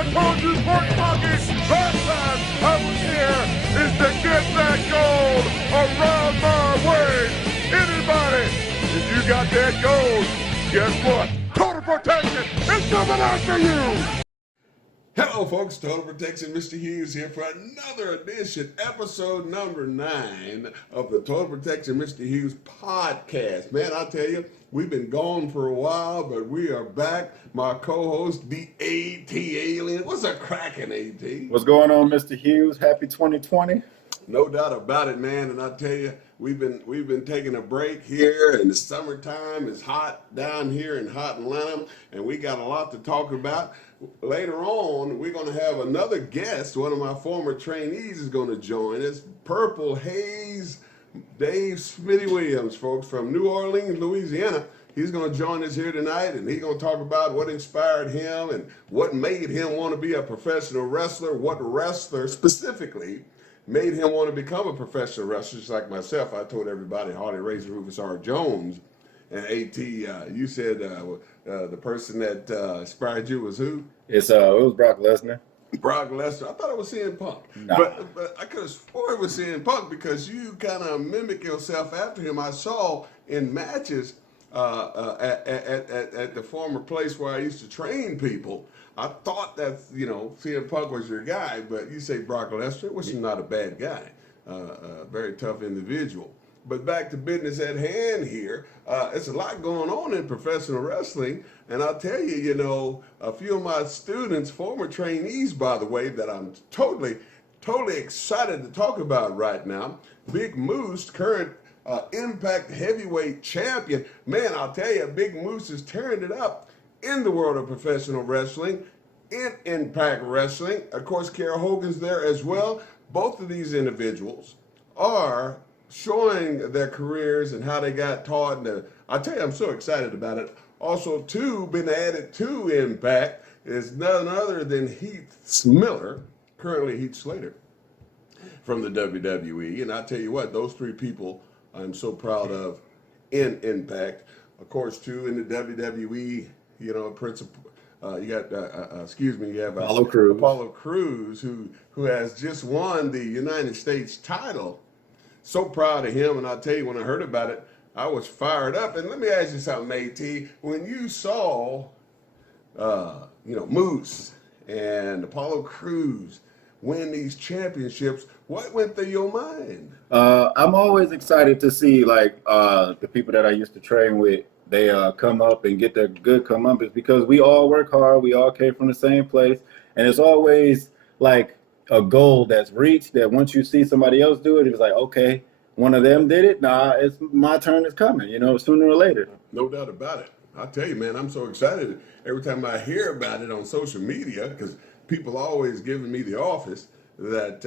I told you, pork buckets, last time I was here is to get that gold around my waist. Anybody, if you got that gold, guess what? Total Protection is coming after you. Hello, folks. Total Protection, Mr. Hughes here for another edition, episode number 9 of the Total Protection, Mr. Hughes podcast. Man, I tell you, we've been gone for a while, but we are back. My co-host, the ATLien. What's a cracking, AT? What's going on, Mr. Hughes? Happy 2020. No doubt about it, man. And I tell you, we've been taking a break here, and the summertime is hot down here in hot Atlanta, and we got a lot to talk about. Later on, we're going to have another guest. One of my former trainees is going to join us. Purple Haze, Dave Smitty Williams, folks, from New Orleans, Louisiana. He's going to join us here tonight, and he's going to talk about what inspired him and what made him want to be a professional wrestler, what wrestler specifically made him want to become a professional wrestler. Just like myself, I told everybody Harley Racer Rufus R. Jones. And AT, you said the person that inspired you was who? It was Brock Lesnar. Brock Lesnar. I thought it was CM Punk. Nah. But I could have swore it was CM Punk because you kind of mimic yourself after him. I saw in matches at the former place where I used to train people. I thought that, CM Punk was your guy, but you say Brock Lesnar, which is not a bad guy. A very tough individual. But back to business at hand here, it's a lot going on in professional wrestling. And I'll tell you, a few of my students, former trainees, by the way, that I'm totally excited to talk about right now. Big Moose, current Impact Heavyweight Champion. Man, I'll tell you, Big Moose is tearing it up in the world of professional wrestling, in Impact Wrestling. Of course, Carol Hogan's there as well. Both of these individuals are showing their careers and how they got taught. And I tell you, I'm so excited about it. Also, too, been added to Impact is none other than Heath Miller, currently Heath Slater, from the WWE. And I tell you what, those three people I'm so proud of in Impact. Of course, too, in the WWE, principal. You got, you have Apollo Crews, who has just won the United States title. So proud of him, and I'll tell you, when I heard about it, I was fired up. And let me ask you something, AT. When you saw, Moose and Apollo Crews win these championships, what went through your mind? I'm always excited to see, the people that I used to train with, they come up and get their good comeuppance because we all work hard. We all came from the same place. And it's always like a goal that's reached that once you see somebody else do it, it's like, okay, one of them did it. Nah, it's my turn is coming, sooner or later. No doubt about it. I tell you, man, I'm so excited every time I hear about it on social media because people always giving me the office that,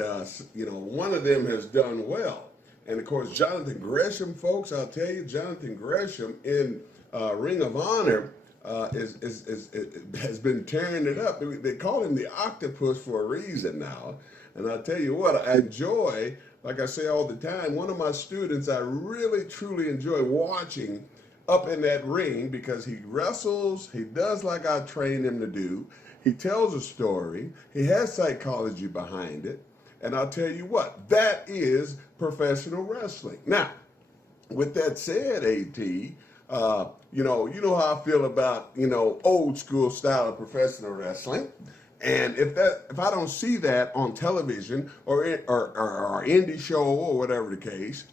one of them has done well. And of course, Jonathan Gresham, folks, I'll tell you, Jonathan Gresham in Ring of Honor has been tearing it up. They call him the octopus for a reason now. And I'll tell you what, I enjoy, like I say all the time, one of my students I really, truly enjoy watching up in that ring because he wrestles, he does like I trained him to do, he tells a story, he has psychology behind it, and I'll tell you what, that is professional wrestling. Now, with that said, AT, you know how I feel about, old school style of professional wrestling. And if I don't see that on television or indie show or whatever the case,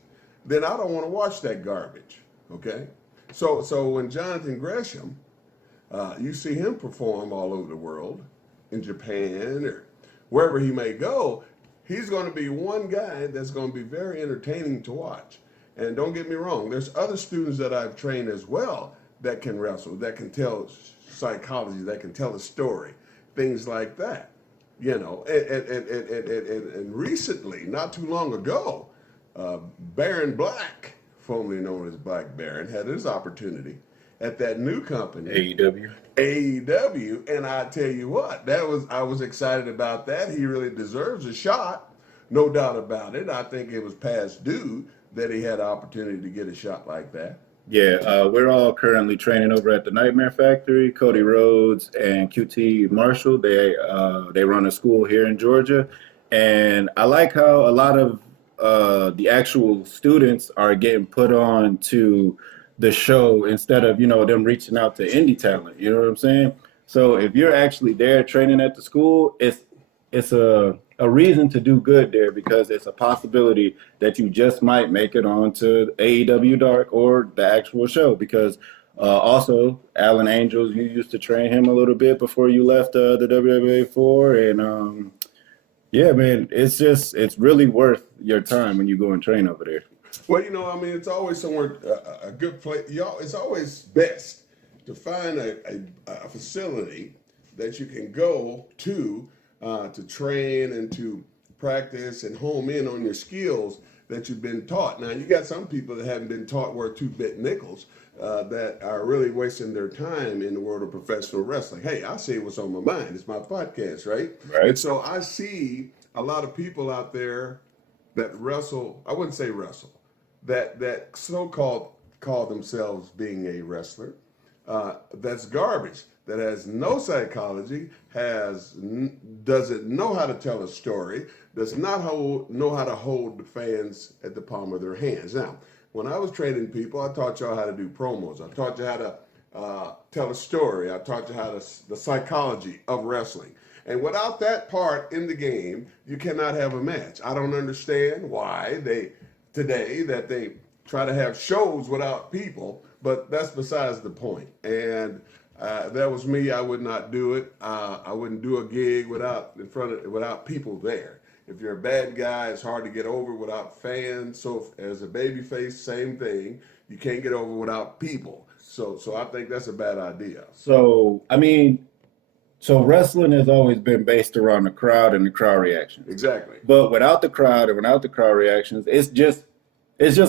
then I don't want to watch that garbage, okay? So when Jonathan Gresham, you see him perform all over the world, in Japan or wherever he may go, he's going to be one guy that's going to be very entertaining to watch. And don't get me wrong, there's other students that I've trained as well that can wrestle, that can tell psychology, that can tell a story, things like that. And recently, not too long ago, Baron Black, formerly known as Black Baron, had his opportunity at that new company, AEW, and I tell you what, I was excited about that. He really deserves a shot, no doubt about it. I think it was past due that he had an opportunity to get a shot like that. Yeah, we're all currently training over at the Nightmare Factory. Cody Rhodes and QT Marshall, they run a school here in Georgia, and I like how a lot of the actual students are getting put on to the show instead of them reaching out to indie talent. You know what I'm saying? So if you're actually there training at the school, it's a reason to do good there because it's a possibility that you just might make it onto AEW Dark or the actual show. Because also, Alan Angels, you used to train him a little bit before you left the WWA 4. And yeah, man, it's really worth your time when you go and train over there. Well, I mean, it's always somewhere, a good place. It's always best to find a facility that you can go to train and to practice and home in on your skills that you've been taught. Now, you got some people that haven't been taught worth two-bit nickels that are really wasting their time in the world of professional wrestling. Hey, I say what's on my mind. It's my podcast, right? Right. And so I see a lot of people out there that wrestle, I wouldn't say wrestle, that so-called call themselves being a wrestler. That's garbage. That has no psychology, doesn't know how to tell a story, does not know how to hold the fans at the palm of their hands. Now, when I was training people, I taught y'all how to do promos. I taught you how to tell a story. I taught you the psychology of wrestling. And without that part in the game, you cannot have a match. I don't understand why they try to have shows without people, but that's besides the point. And that was me. I would not do it. I wouldn't do a gig without people there. If you're a bad guy, it's hard to get over without fans. So as a babyface, same thing. You can't get over without people. So I think that's a bad idea. So I mean, wrestling has always been based around the crowd and the crowd reaction. Exactly. But without the crowd and without the crowd reactions, it's just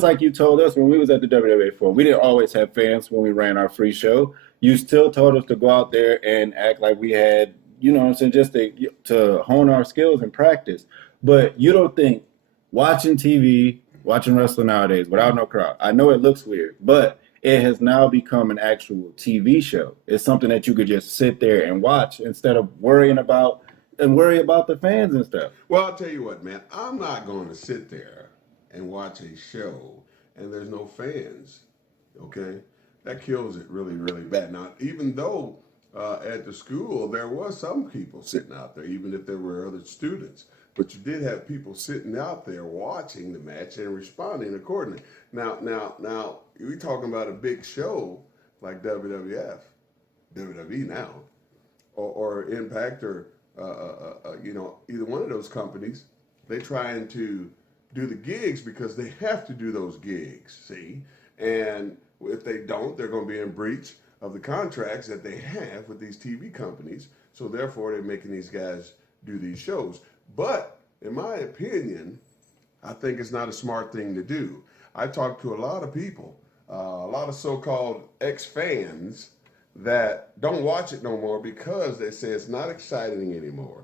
like you told us when we was at the WWA 4. We didn't always have fans when we ran our free show. You still told us to go out there and act like we had, just to hone our skills and practice. But you don't think watching TV, watching wrestling nowadays without no crowd, I know it looks weird, but it has now become an actual TV show. It's something that you could just sit there and watch instead of worry about the fans and stuff. Well, I'll tell you what, man, I'm not going to sit there and watch a show and there's no fans, okay? That kills it really, really bad. Now, even though at the school there was some people sitting out there, even if there were other students, but you did have people sitting out there watching the match and responding accordingly. Now, we're talking about a big show like WWF, WWE now, or Impact, or either one of those companies. They're trying to do the gigs because they have to do those gigs, see? And if they don't, they're going to be in breach of the contracts that they have with these TV companies. So therefore, they're making these guys do these shows. But in my opinion, I think it's not a smart thing to do. I talked to a lot of people, a lot of so-called ex-fans that don't watch it no more because they say it's not exciting anymore.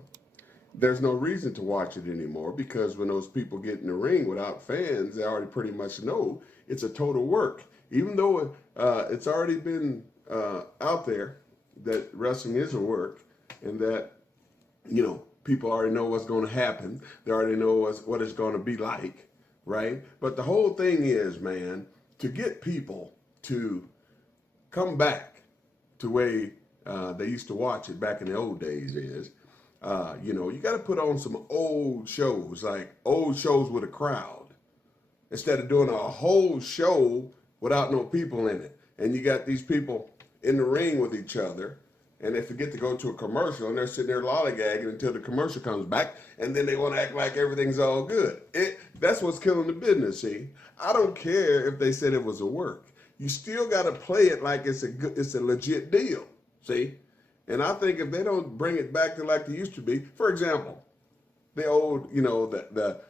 There's no reason to watch it anymore because when those people get in the ring without fans, they already pretty much know it's a total work. Even though it's already been out there that wrestling is a work and that, people already know what's going to happen. They already know what it's going to be like, right? But the whole thing is, man, to get people to come back to the way they used to watch it back in the old days is, you got to put on some old shows, like old shows with a crowd, instead of doing a whole show without no people in it. And you got these people in the ring with each other, and they forget to go to a commercial, and they're sitting there lollygagging until the commercial comes back, and then they want to act like everything's all good. That's what's killing the business, see? I don't care if they said it was a work. You still got to play it like it's a legit deal, see? And I think if they don't bring it back to like they used to be, for example, the old, the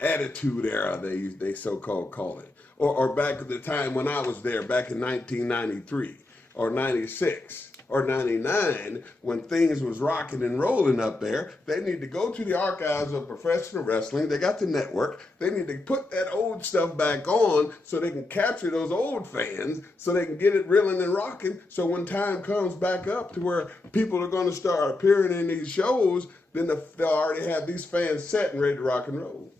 Attitude Era, they so-called call it, or back at the time when I was there, back in 1993 or 96 or 99 when things was rocking and rolling up there. They need to go to the archives of professional wrestling. They got the network. They need to put that old stuff back on so they can capture those old fans so they can get it reeling and rocking. So when time comes back up to where people are going to start appearing in these shows, then they'll already have these fans set and ready to rock and roll.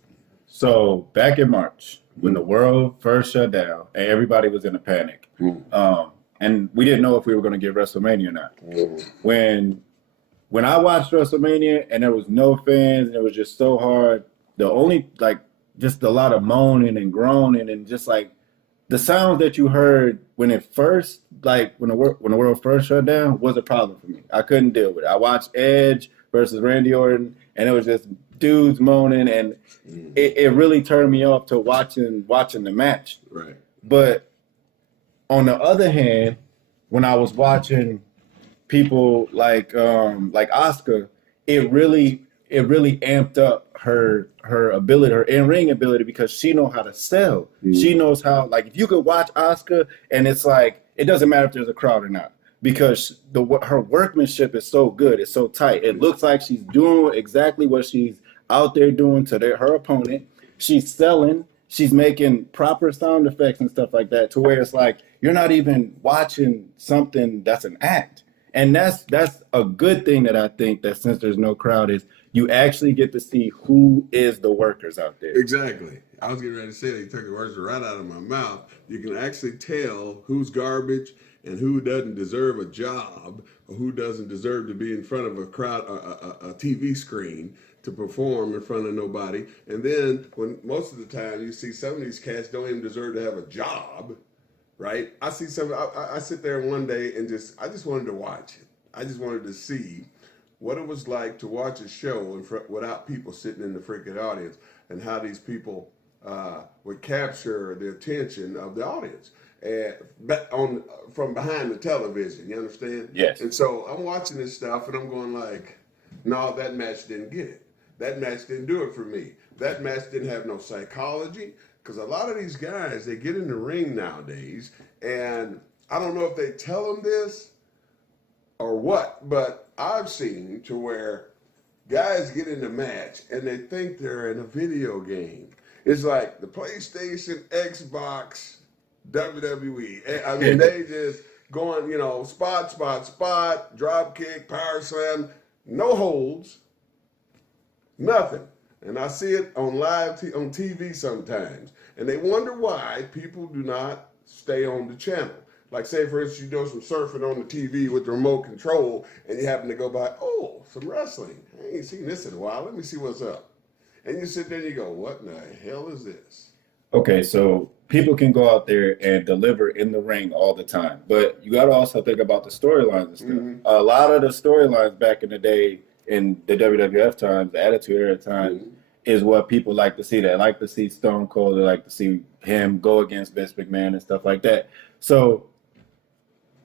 So back in March, when the world first shut down and everybody was in a panic, and we didn't know if we were going to get WrestleMania or not. When I watched WrestleMania and there was no fans and it was just so hard, the only just a lot of moaning and groaning and just like the sounds that you heard when it first when the world first shut down was a problem for me. I couldn't deal with it. I watched Edge versus Randy Orton and it was just dudes moaning and it really turned me off to watching the match. Right. But on the other hand, when I was watching people like Asuka, it really amped up her ability, her in-ring ability, because she knows how to sell. She knows how, if you could watch Asuka and it's it doesn't matter if there's a crowd or not, because her workmanship is so good, it's so tight. It looks like she's doing exactly what she's out there doing to her opponent. She's selling. She's making proper sound effects and stuff like that to where it's you're not even watching something that's an act. And that's a good thing that I think that since there's no crowd is you actually get to see who is the workers out there. Exactly. I was getting ready to say that. You took the words right out of my mouth. You can actually tell who's garbage and who doesn't deserve a job or who doesn't deserve to be in front of a crowd, a TV screen to perform in front of nobody. And then when most of the time you see some of these cats don't even deserve to have a job, right? I see I sit there one day and I just wanted to watch it. I just wanted to see what it was like to watch a show without people sitting in the freaking audience and how these people would capture the attention of the audience from behind the television, you understand? Yes. And so I'm watching this stuff and I'm going no, that match didn't get it. That match didn't do it for me. That match didn't have no psychology, because a lot of these guys, they get in the ring nowadays, and I don't know if they tell them this or what, but I've seen to where guys get in the match and they think they're in a video game. It's like the PlayStation, Xbox, WWE. I mean, they just going, spot, drop kick, power slam, no holds. Nothing. And I see it on on TV sometimes. And they wonder why people do not stay on the channel. Like, say, for instance, you do some surfing on the TV with the remote control and you happen to go by, some wrestling. I ain't seen this in a while. Let me see what's up. And you sit there and you go, what in the hell is this? Okay, so people can go out there and deliver in the ring all the time. But you got to also think about the storylines and stuff. A lot of the storylines back in the day, in the WWF times, the Attitude Era times, is what people like to see. They like to see Stone Cold. They like to see him go against Vince McMahon and stuff like that. So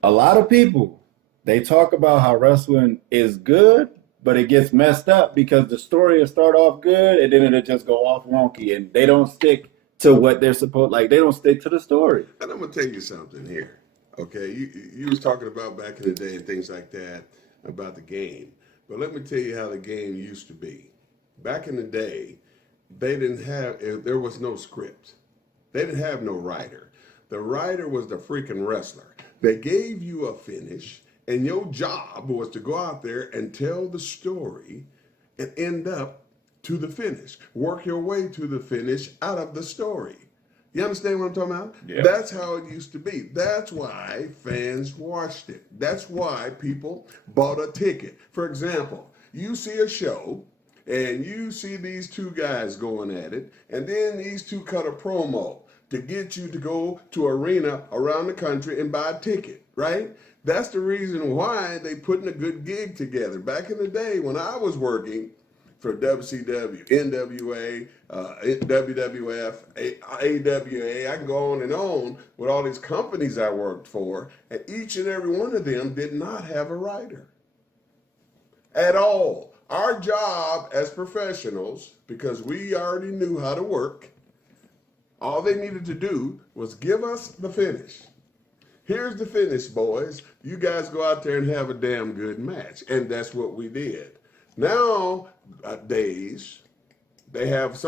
a lot of people, they talk about how wrestling is good, but it gets messed up because the story will start off good and then it'll just go off wonky, and they don't stick to what they're supposed, they don't stick to the story. And I'm going to tell you something here, okay? You was talking about back in the day and things like that, about the game. But let me tell you how the game used to be. Back in the day, there was no script. They didn't have no writer. The writer was the freaking wrestler. They gave you a finish, and your job was to go out there and tell the story and end up to the finish. Work your way to the finish out of the story. You understand what I'm talking about? Yeah. That's how it used to be. That's why fans watched it. That's why people bought a ticket. For example, you see a show and you see these two guys going at it, and then these two cut a promo to get you to go to arena around the country and buy a ticket, right? That's the reason why they putting a good gig together. Back in the day when I was working for WCW, NWA, WWF, AWA, I can go on and on with all these companies I worked for, and each and every one of them did not have a writer at all. Our job as professionals, because we already knew how to work, all they needed to do was give us the finish. here's the finish, boys. You guys go out there and have a damn good match. And that's what we did. Nowadays, they have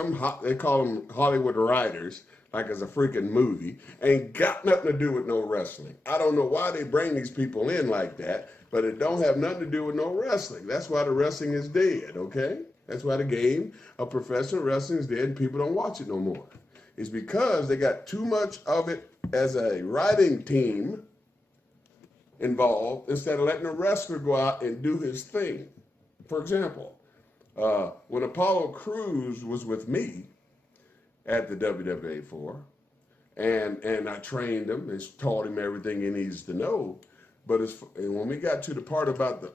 they call them Hollywood writers, like it's a freaking movie. Ain't got nothing to do with no wrestling. I don't know why they bring these people in like that, but it don't have nothing to do with no wrestling. That's why the wrestling is dead, okay? That's why the game of professional wrestling is dead and people don't watch it no more. It's because they got too much of it as a writing team involved instead of letting the wrestler go out and do his thing. For example, when Apollo Crews was with me at the WWA 4, and I trained him and taught him everything he needs to know, but when we got to the part about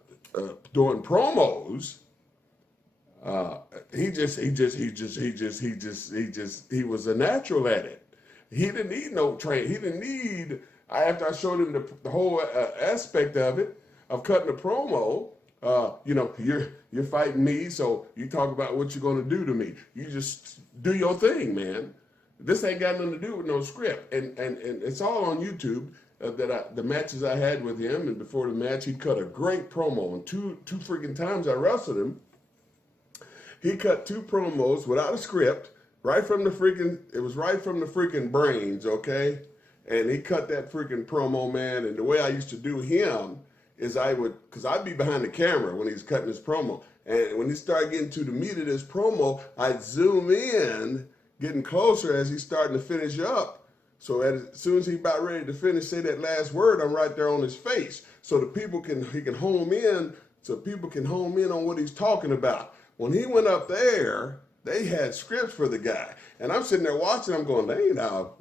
doing promos, he was a natural at it. He didn't need no training. He didn't need. After I showed him the whole aspect of it, of cutting a promo. You're fighting me, so you talk about what you're gonna do to me. You just do your thing, man. This ain't got nothing to do with no script, and it's all on YouTube. The matches I had with him, and before the match, he cut a great promo. And two freaking times I wrestled him. He cut 2 promos without a script, right from the freaking brains, okay? And he cut that freaking promo, man. And the way I used to do him is because I'd be behind the camera when he's cutting his promo. And when he started getting to the meat of this promo, I'd zoom in, getting closer as he's starting to finish up. So as soon as he's about ready to finish, say that last word, I'm right there on his face. So he can home in, so people can home in on what he's talking about. When he went up there, they had scripts for the guy. And I'm sitting there watching, I'm going, they ain't how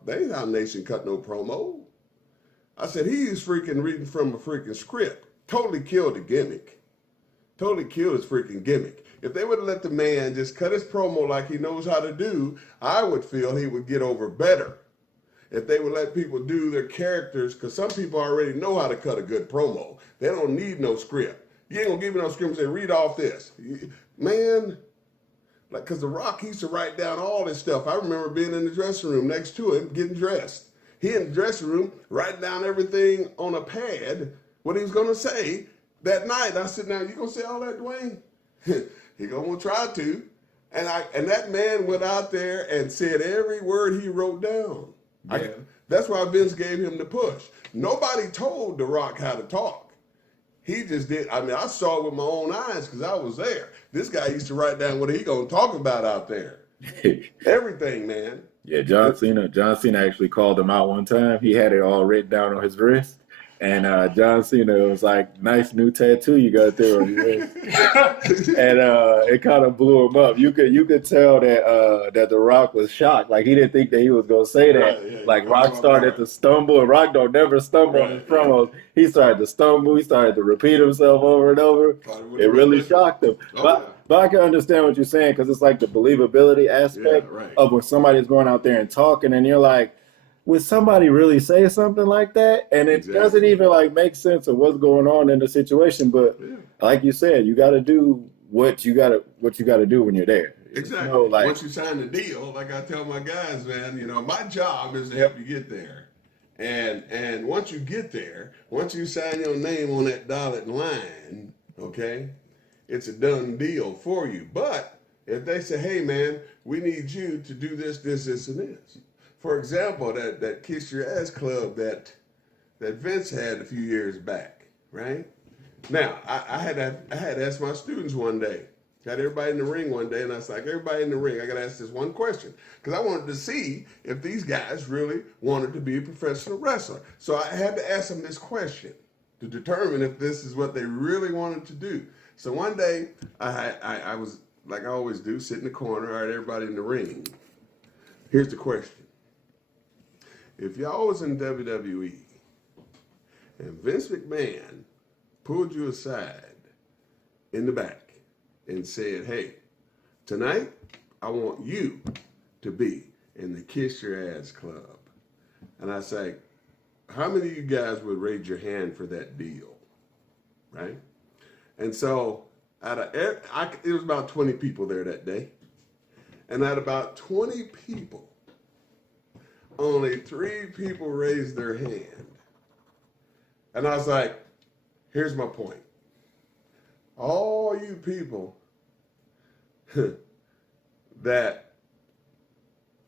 Nation cut no promo. I said, he's freaking reading from a freaking script. Totally killed the gimmick. Totally killed his freaking gimmick. If they would have let the man just cut his promo like he knows how to do, I would feel he would get over better. If they would let people do their characters, because some people already know how to cut a good promo. They don't need no script. You ain't gonna give me no script and say, read off this. Man, like, because The Rock used to write down all this stuff. I remember being in the dressing room next to him, getting dressed. He in the dressing room, writing down everything on a pad, what he was gonna say that night. I said, now, you gonna say all that, Dwayne? He gonna try to. And that man went out there and said every word he wrote down. Yeah. That's why Vince gave him the push. Nobody told The Rock how to talk. He just did. I mean, I saw it with my own eyes because I was there. This guy used to write down what he gonna talk about out there. Everything, man. Yeah, John Cena actually called him out one time. He had it all written down on his wrist. And John Cena was like, nice new tattoo you got there on your wrist. And it kind of blew him up. You could tell that The Rock was shocked. Like, he didn't think that he was going to say that. Right, yeah, like, Rock started to stumble, and Rock don't never stumble on his promos. He started to stumble. He started to repeat himself over and over. It really shocked him. But I can understand what you're saying, because it's like the believability aspect of when somebody's going out there and talking, and you're like, would somebody really say something like that? And it doesn't even like make sense of what's going on in the situation. But like you said, you got to do what you got to do when you're there. Exactly. You know, like, once you sign the deal, like I tell my guys, man, you know, my job is to help you get there. And once you get there, once you sign your name on that dotted line, okay, it's a done deal for you. But if they say, hey, man, we need you to do this, this, this, and this. For example, that Kiss Your Ass Club that Vince had a few years back, right? Now, I had to ask my students one day. Got everybody in the ring one day, and I was like, everybody in the ring, I got to ask this one question. Because I wanted to see if these guys really wanted to be a professional wrestler. So I had to ask them this question to determine if this is what they really wanted to do. So one day, I was, like I always do, sit in the corner, all right, everybody in the ring. Here's the question. If y'all was in WWE and Vince McMahon pulled you aside in the back and said, hey, tonight I want you to be in the Kiss Your Ass Club. And I say, how many of you guys would raise your hand for that deal? Right? And so it was about 20 people there that day. And out of about 20 people, only 3 people raised their hand. And I was like, here's my point. All you people that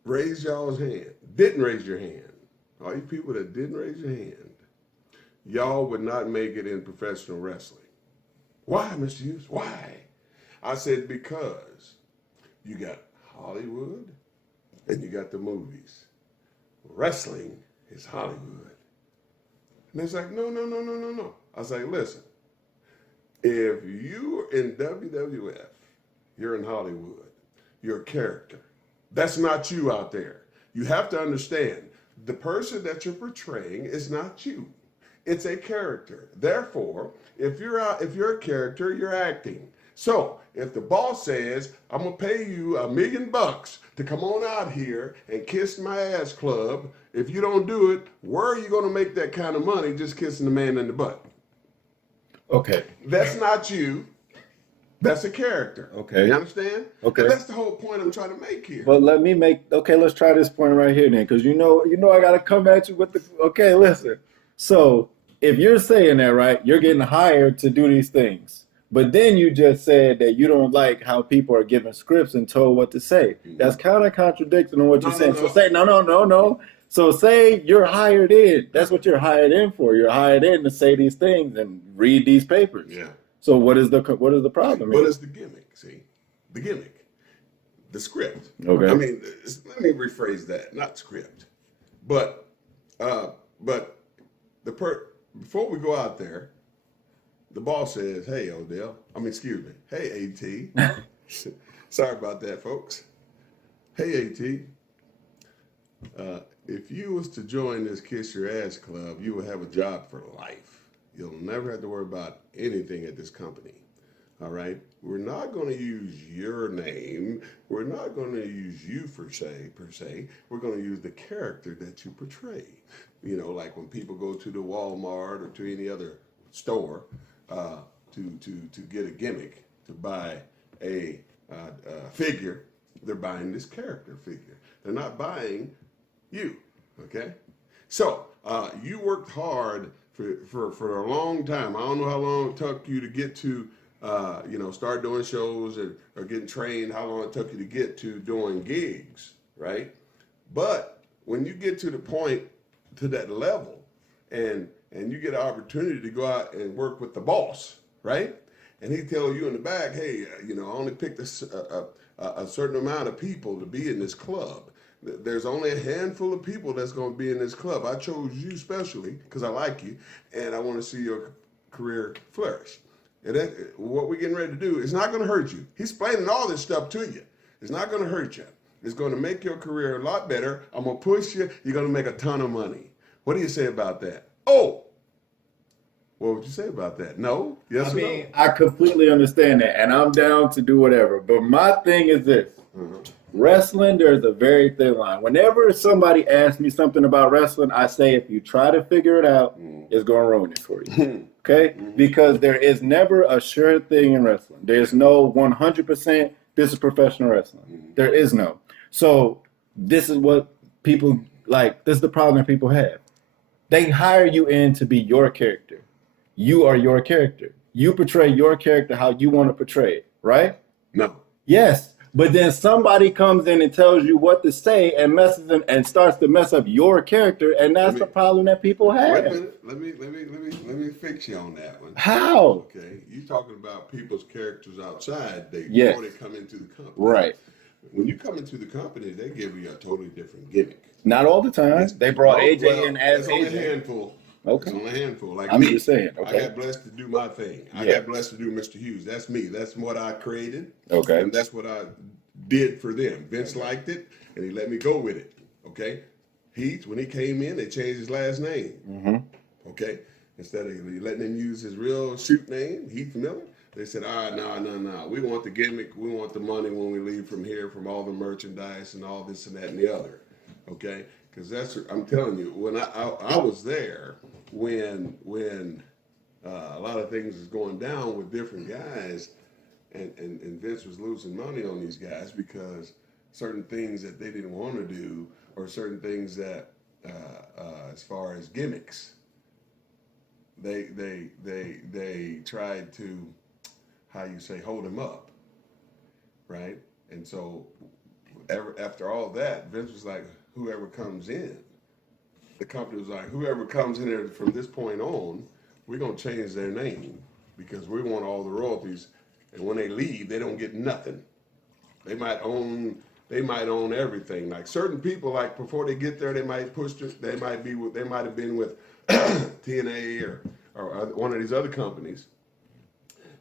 raised y'all's hand, didn't raise your hand, all you people that didn't raise your hand, y'all would not make it in professional wrestling. Why, Mr. Hughes? Why? I said, because you got Hollywood and you got the movies. Wrestling is Hollywood. And it's like, no. I was like, listen, if you're in WWF, you're in Hollywood, you're a character. That's not you out there. You have to understand, the person that you're portraying is not you. It's a character. Therefore, if you're a character, you're acting. So if the boss says, I'm gonna pay you $1 million to come on out here and kiss my ass club, if you don't do it, where are you gonna make that kind of money just kissing the man in the butt? Okay. That's not you. That's a character. Okay. You understand? Okay. And that's the whole point I'm trying to make here. But let's try this point right here then, because you know I gotta come at you with okay, listen. So if you're saying that, right, you're getting hired to do these things. But then you just said that you don't like how people are given scripts and told what to say. That's kind of contradicting on what you're saying. No. So say no. So say you're hired in. That's what you're hired in for. You're hired in to say these things and read these papers. Yeah. So what is the problem? What is the gimmick? See, the gimmick, the script. Okay. I mean, let me rephrase that. Not script, but before we go out there, the boss says, "Hey, Odell. Excuse me. Hey, AT. Sorry about that, folks. Hey, AT. If you was to join this Kiss Your Ass Club, you will have a job for life. You'll never have to worry about anything at this company. All right? We're not going to use your name. We're not going to use you per se. We're going to use the character that you portray. You know, like when people go to the Walmart or to any other store to get a gimmick, to buy a figure, they're buying this character figure. They're not buying you, okay? So you worked hard for a long time. I don't know how long it took you to get to, start doing shows or getting trained, how long it took you to get to doing gigs, right? But when you get to the point, to that level, and you get an opportunity to go out and work with the boss, right? And he tell you in the back, hey, I only picked a certain amount of people to be in this club. There's only a handful of people that's going to be in this club. I chose you specially because I like you, and I want to see your career flourish. And what we're getting ready to do is not going to hurt you. He's explaining all this stuff to you. It's not going to hurt you. It's going to make your career a lot better. I'm going to push you. You're going to make a ton of money. What do you say about that? Oh, what would you say about that? No? Yes or no? I completely understand that, and I'm down to do whatever. But my thing is this. Wrestling, there's a very thin line. Whenever somebody asks me something about wrestling, I say if you try to figure it out, it's going to ruin it for you. Okay? Because there is never a sure thing in wrestling. There's no 100% this is professional wrestling. There is no. So this is what people like. This is the problem that people have. They hire you in to be your character. You are your character. You portray your character how you want to portray it, right? No. Yes. But then somebody comes in and tells you what to say and messes them and starts to mess up your character, and that's the problem that people have. Wait a minute. Let me fix you on that one. How? Okay. You talking about people's characters outside Yes. before they come into the company. Right. When you come into the company, they give you a totally different gimmick. Not all the time. They brought AJ in as it's only a AJ. handful. Okay. It's only a handful. Like I'm me, just saying. Okay. I got blessed to do my thing. I Yeah. got blessed to do Mr. Hughes. That's me. That's what I created. Okay. And that's what I did for them. Vince liked it, and he let me go with it. Okay. Heath, when he came in, they changed his last name. Okay. Instead of letting him use his real shoot name, Heath Miller, they said, all right, no. We want the gimmick. We want the money when we leave from here, from all the merchandise and all this and that and the other. Okay. Because I'm telling you, when I was there, when a lot of things was going down with different guys, and Vince was losing money on these guys because certain things that they didn't want to do, or certain things that, as far as gimmicks, they tried to, how you say, hold him up, right? And so after all that, Vince was like, whoever comes in, the company was like, whoever comes in there from this point on, we're gonna change their name because we want all the royalties. And when they leave, they don't get nothing. They might own everything. Like certain people, like before they get there, they might have been with TNA or one of these other companies,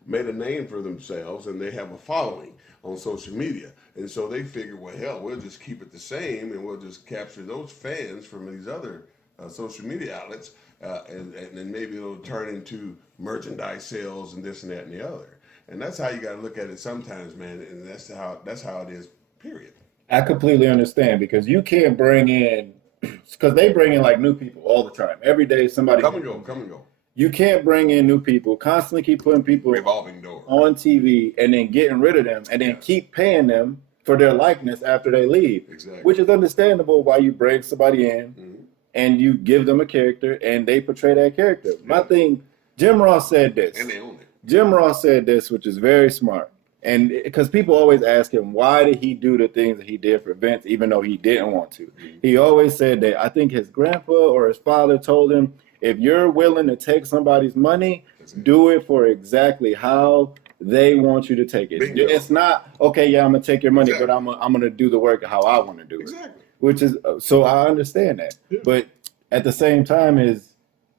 made a name for themselves, and they have a following on social media. And so they figure, well, hell, we'll just keep it the same, and we'll just capture those fans from these other social media outlets, and then maybe it'll turn into merchandise sales and this and that and the other. And that's how you got to look at it sometimes, man. And that's how it is. Period. I completely understand because you can't bring in, because they bring in like new people all the time. Every day somebody come and go. You can't bring in new people, constantly keep putting people revolving door on TV and then getting rid of them and then keep paying them for their likeness after they leave. Exactly. Which is understandable why you bring somebody in and you give them a character and they portray that character. My thing, Jim Ross said this. And they own it. Jim Ross said this, which is very smart. And because people always ask him, why did he do the things that he did for Vince, even though he didn't want to? He always said that I think his grandpa or his father told him, if you're willing to take somebody's money, do it for exactly how they want you to take it. Bingo. It's not, okay, yeah, I'm going to take your money, but I'm going to do the work how I want to do it. Exactly. Which is, so I understand that. Yeah. But at the same time is,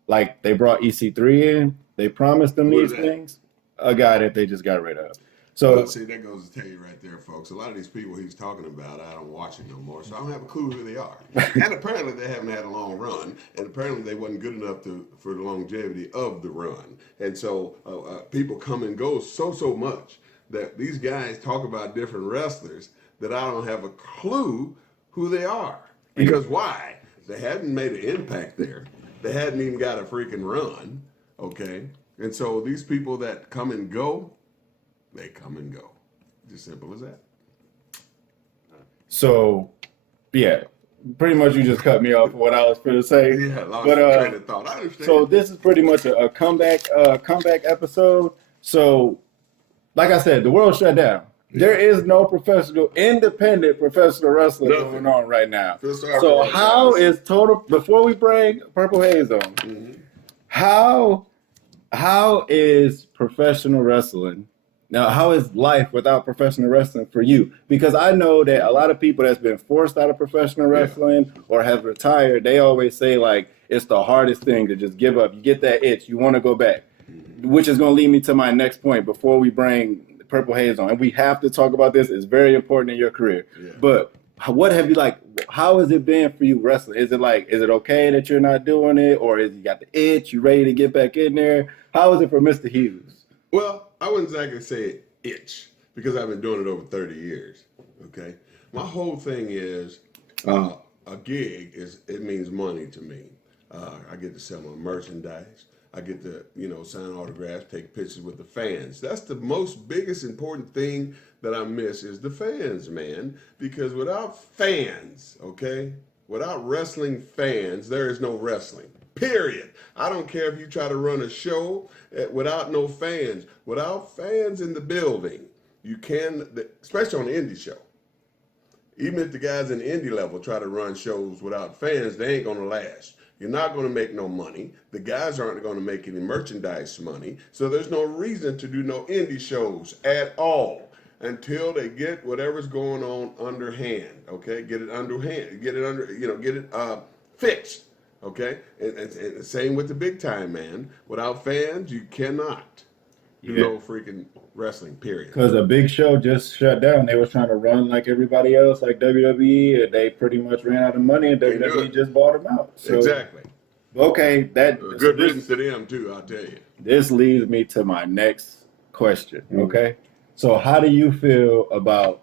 like, they brought EC3 in. They promised them these things. A guy that they just got rid of. So well, see, that goes to tell you right there, folks. A lot of these people he's talking about, I don't watch it no more, so I don't have a clue who they are. And apparently they haven't had a long run, and apparently they wasn't good enough for the longevity of the run. And so people come and go so much that these guys talk about different wrestlers that I don't have a clue who they are. Because why? They hadn't made an impact there. They hadn't even got a freaking run, okay? And so these people that come and go, they come and go. Just simple as that. So, yeah, pretty much you just cut me off what I was going to say. Yeah, lost train of thought. I understand. So this is pretty much a comeback episode. So, like I said, the world shut down. Yeah. There is no independent professional wrestling going on right now. So how is total? Before we bring Purple Haze on, how is professional wrestling? Now, how is life without professional wrestling for you? Because I know that a lot of people that's been forced out of professional wrestling or have retired, they always say, like, it's the hardest thing to just give up. You get that itch. You want to go back, which is going to lead me to my next point before we bring Purple Haze on. And we have to talk about this. It's very important in your career. Yeah. But what have you, like, how has it been for you wrestling? Is it okay that you're not doing it? Or is you got the itch? You ready to get back in there? How is it for Mr. Hughes? Well, I wouldn't exactly say itch because I've been doing it over 30 years, okay? My whole thing is a gig it means money to me. I get to sell my merchandise. I get to, sign autographs, take pictures with the fans. That's the most biggest important thing that I miss is the fans, man. Because without fans, okay, without wrestling fans, there is no wrestling. Period. I don't care if you try to run a show without no fans. Without fans in the building, you can, especially on the indie show. Even if the guys in the indie level try to run shows without fans, they ain't going to last. You're not going to make no money. The guys aren't going to make any merchandise money. So there's no reason to do no indie shows at all until they get whatever's going on underhand, okay? Get it fixed. Okay, and same with the big time, man. Without fans, you cannot do no freaking wrestling, period. Because a big show just shut down. They were trying to run like everybody else, like WWE, and they pretty much ran out of money, and WWE just bought them out. So, exactly. Okay, good riddance to them too. I'll tell you. This leads me to my next question. Okay, so how do you feel about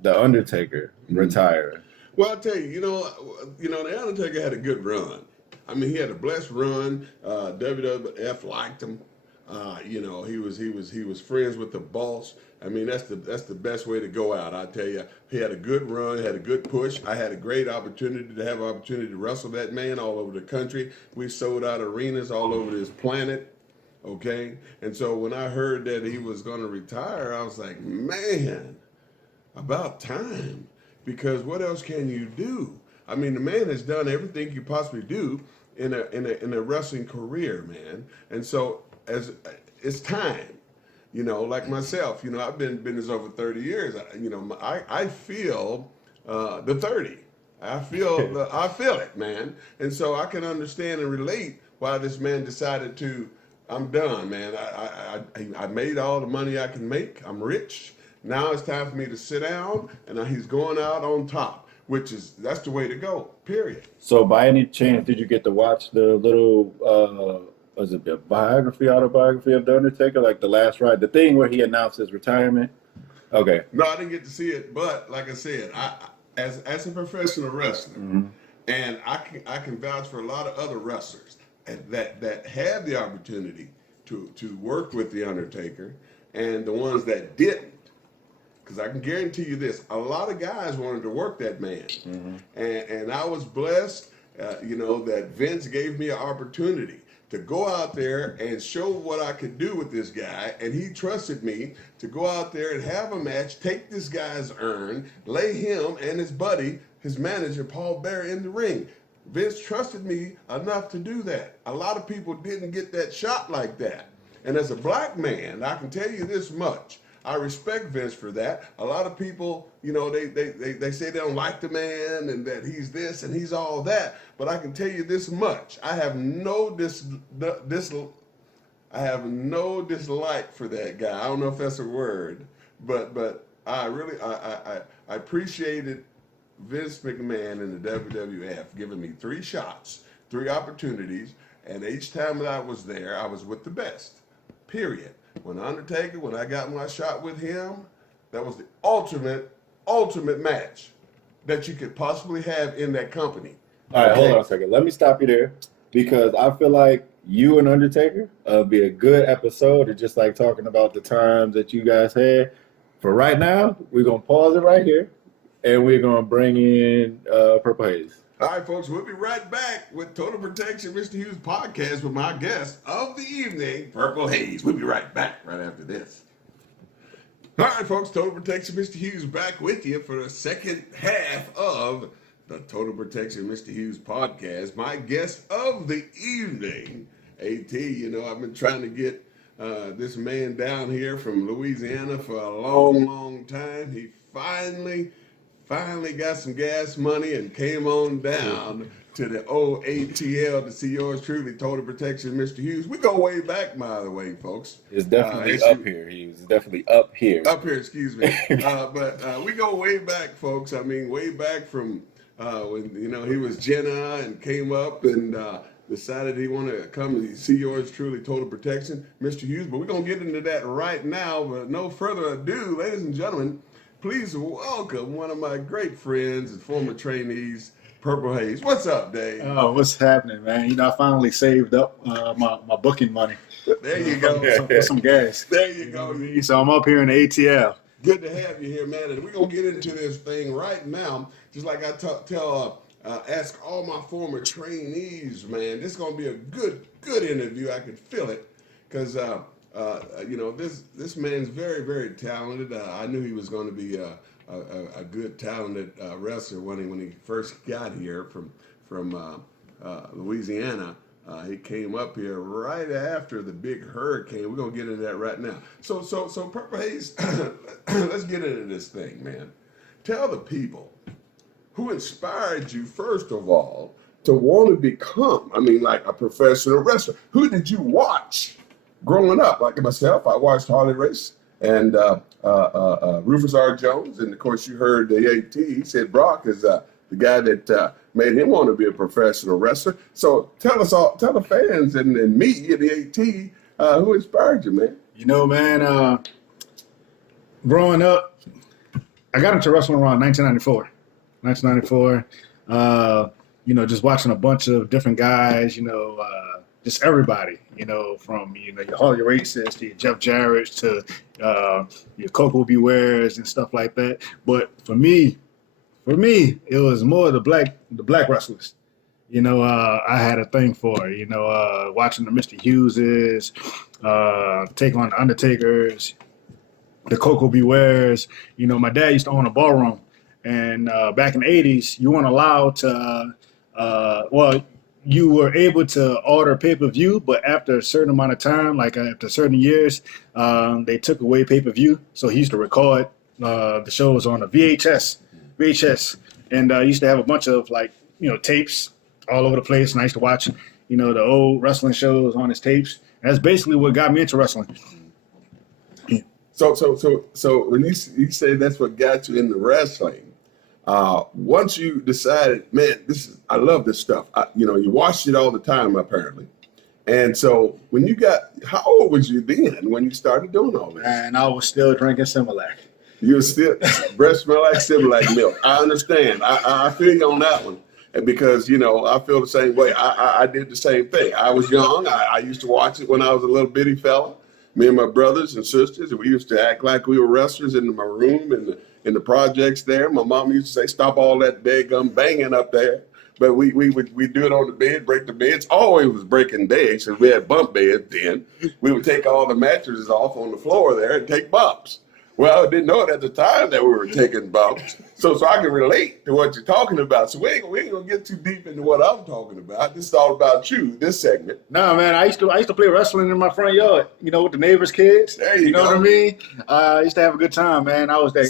the Undertaker retiring? Well, I'll tell you, the Undertaker had a good run. I mean, he had a blessed run. WWF liked him. You know, he was friends with the boss. I mean, that's the best way to go out. I tell you, he had a good run, had a good push. I had a great opportunity to wrestle that man all over the country. We sold out arenas all over this planet. Okay, and so when I heard that he was going to retire, I was like, man, about time. Because what else can you do? I mean, the man has done everything you possibly do in a wrestling career, man. And so as it's time, you know, like myself, you know, I've been in this over 30 years. I feel the 30. I feel it, man. And so I can understand and relate why this man decided to. I'm done, man. I made all the money I can make. I'm rich. Now it's time for me to sit down, and he's going out on top, that's the way to go, period. So by any chance, did you get to watch the little, was it the autobiography of The Undertaker, like the last ride, the thing where he announced his retirement? Okay. No, I didn't get to see it, but like I said, as a professional wrestler, and I can vouch for a lot of other wrestlers that had the opportunity to work with The Undertaker, and the ones that didn't. Because I can guarantee you this, a lot of guys wanted to work that man. And I was blessed, that Vince gave me an opportunity to go out there and show what I could do with this guy. And he trusted me to go out there and have a match, take this guy's urn, lay him and his buddy, his manager, Paul Bearer, in the ring. Vince trusted me enough to do that. A lot of people didn't get that shot like that. And as a black man, I can tell you this much. I respect Vince for that. A lot of people, they say they don't like the man and that he's this and he's all that. But I can tell you this much: I have no dislike for that guy. I don't know if that's a word, but I really I appreciated Vince McMahon and the WWF giving me 3 shots, 3 opportunities, and each time that I was there, I was with the best. Period. When Undertaker, when I got my shot with him, that was the ultimate match that you could possibly have in that company. All right, hold on a second. Let me stop you there, because I feel like you and Undertaker be a good episode of just like talking about the times that you guys had. For right now, we're going to pause it right here, and we're going to bring in Purple Haze. All right, folks, we'll be right back with Total Protection Mr. Hughes podcast with my guest of the evening, Purple Haze. We'll be right back right after this. All right, folks, Total Protection Mr. Hughes back with you for the second half of the Total Protection Mr. Hughes podcast. My guest of the evening, AT. I've been trying to get this man down here from Louisiana for a long time. He finally got some gas money and came on down to the old ATL to see yours truly, Total Protection, Mr. Hughes. We go way back, by the way, folks. It's definitely up here, Hughes. It's definitely up here. Up here, excuse me. But we go way back, folks. I mean, way back from when, he was Jenna and came up and decided he wanted to come and see yours truly, Total Protection, Mr. Hughes. But we're going to get into that right now. But no further ado, ladies and gentlemen, please welcome one of my great friends and former trainees, Purple Haze. What's up, Dave? Oh, what's happening, man? I finally saved up my booking money. There you go. For some gas. There you go. So I'm up here in the ATL. Good to have you here, man. And we're going to get into this thing right now. Just like I ask all my former trainees, man. This is going to be a good interview. I can feel it. Because this man's very, very talented. I knew he was going to be a good, talented wrestler when he first got here from Louisiana. He came up here right after the big hurricane. We're going to get into that right now. So Purple Haze, let's get into this thing, man. Tell the people who inspired you, first of all, to want to become, like a professional wrestler. Who did you watch growing up? Like myself, I watched Harley Race and Rufus R. Jones. And, of course, you heard the AT. He said Brock is the guy that made him want to be a professional wrestler. So tell the fans and me and the AT who inspired you, man. Man, growing up, I got into wrestling around 1994. Just watching a bunch of different guys, just everybody, from your Harley Races to your Jeff Jarrett's to your Coco Bewares and stuff like that. But for me, it was more the black wrestlers. I had a thing for, watching the Mr. Hugheses, take on the Undertakers, the Coco Bewares. My dad used to own a ballroom, and back in the 80s, you weren't allowed to, you were able to order pay-per-view, but after a certain amount of time, like after certain years, they took away pay-per-view. So he used to record the shows on a VHS, and I used to have a bunch of tapes all over the place, and I used to watch, the old wrestling shows on his tapes. And that's basically what got me into wrestling. So when you say that's what got you into wrestling, once you decided, man, I love this stuff. You watched it all the time apparently, and so when how old was you then when you started doing all this? And I was still drinking Similac. You were still breath smell like Similac milk. I understand. I feel you on that one. And because, I feel the same way. I did the same thing. I was young. I used to watch it when I was a little bitty fella. Me and my brothers and sisters, and we used to act like we were wrestlers in my room in the projects there. My mom used to say, stop all that daggum banging up there. But we do it on the bed, break the beds. Always was breaking beds, and we had bump beds then. We would take all the mattresses off on the floor there and take bumps. Well, I didn't know it at the time that we were taking bumps, so I can relate to what you're talking about. So we ain't gonna get too deep into what I'm talking about. This is all about you, this segment. No, man, I used to play wrestling in my front yard, with the neighbors' kids. There you go. Know what I mean? I used to have a good time, man. I was there.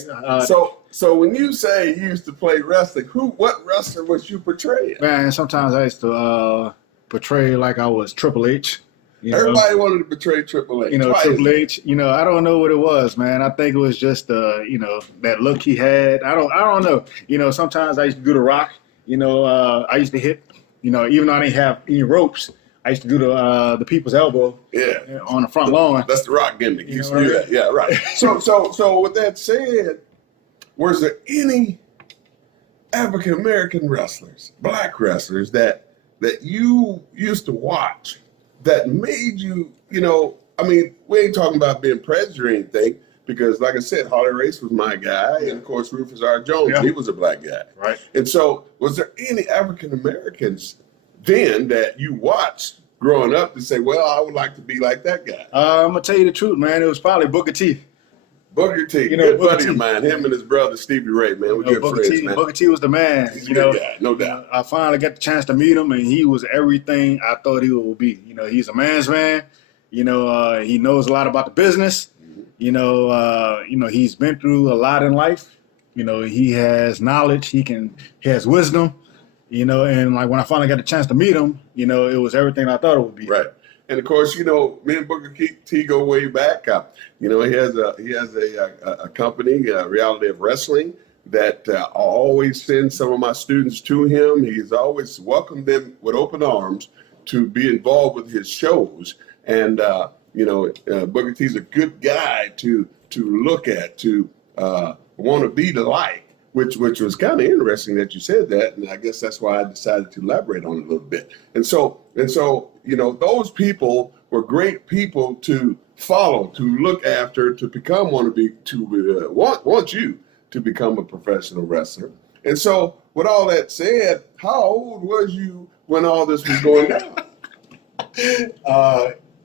So when you say you used to play wrestling, what wrestler was you portraying? Man, sometimes I used to portray like I was Triple H. Everybody wanted to portray Triple H. Triple H. I don't know what it was, man. I think it was just that look he had. I don't know. Sometimes I used to do the Rock. I used to hit. Even though I didn't have any ropes, I used to do the people's elbow. Yeah. On the front lawn. That's the Rock gimmick. You used to do that. Yeah, right. So with that said, was there any African American wrestlers, black wrestlers that you used to watch that made you, we ain't talking about being prejudiced or anything, because like I said, Harley Race was my guy, and of course Rufus R. Jones, he was a black guy. Right. And so was there any African Americans then that you watched growing up to say, well, I would like to be like that guy? I'm going to tell you the truth, man. It was probably Booker T. Booker T, good buddy of mine, him and his brother Stevie Ray, man, we're good friends, man. Booker T was the man. He's a good guy, no doubt. I finally got the chance to meet him, and he was everything I thought he would be. He's a man's man. He knows a lot about the business. He's been through a lot in life. He has knowledge. He has wisdom. And like when I finally got the chance to meet him, it was everything I thought it would be. Right. And of course, me and Booker T go way back. He has a company, Reality of Wrestling, that I always send some of my students to him. He's always welcomed them with open arms to be involved with his shows. And Booker T's a good guy to look at, to want to be like. Which was kind of interesting that you said that, and I guess that's why I decided to elaborate on it a little bit. And so, those people were great people to follow, to look after, to become want you to become a professional wrestler. And so, with all that said, how old was you when all this was going down?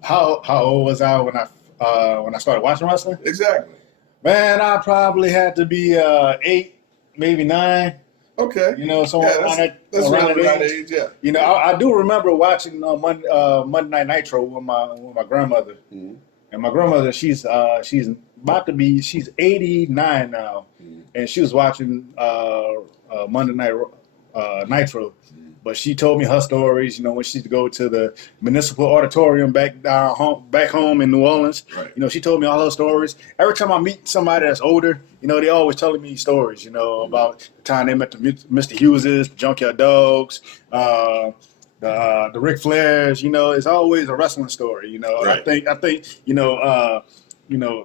How old was I when I started watching wrestling? Exactly. Man, I probably had to be 8. Maybe 9. Okay. Somewhere around that age. Yeah. I do remember watching Monday Night Nitro with my grandmother. Mm-hmm. And my grandmother, she's 89 now, and she was watching Monday Night Nitro. But she told me her stories, when she used to go to the Municipal Auditorium back home in New Orleans. Right. She told me all her stories. Every time I meet somebody that's older, they always telling me stories, about the time they met the Mr. Hugheses, the Junkyard Dogs, the Ric Flairs. It's always a wrestling story. Right. I think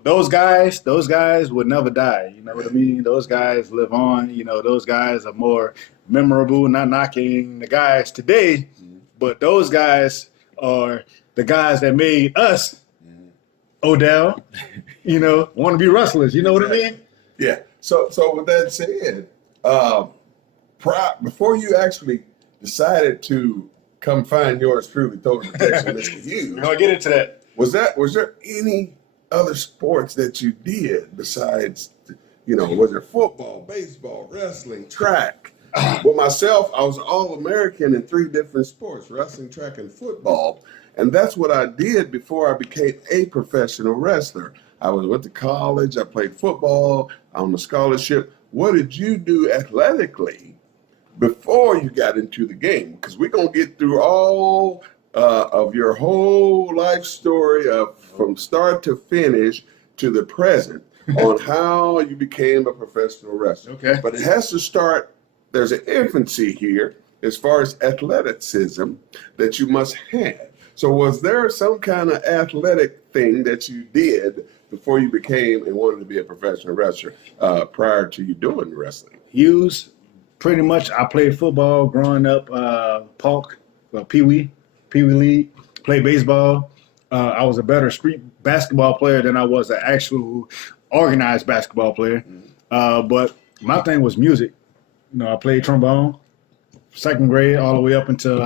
those guys would never die. You know what I mean? Those guys live on. Those guys are more memorable. Not knocking the guys today, but those guys or the guys that made us, Odell, want to be wrestlers. You know what I mean? Yeah. So with that said, before you actually decided to come find yours truly, total protection, Mr. Hughes, We're gonna get into that. was there any other sports that you did besides, was it football, baseball, wrestling, track? Well, myself, I was All-American in 3 different sports, wrestling, track, and football. And that's what I did before I became a professional wrestler. I went to college, I played football on a scholarship. What did you do athletically before you got into the game? Because we're going to get through all of your whole life story from start to finish to the present on how you became a professional wrestler. Okay. But it has to start. There's an infancy here as far as athleticism that you must have. So was there some kind of athletic thing that you did before you became and wanted to be a professional wrestler prior to you doing wrestling? Hughes, pretty much. I played football growing up, Pee Wee League, played baseball. I was a better street basketball player than I was an actual organized basketball player. But my thing was music. I played trombone, 2nd grade all the way up until,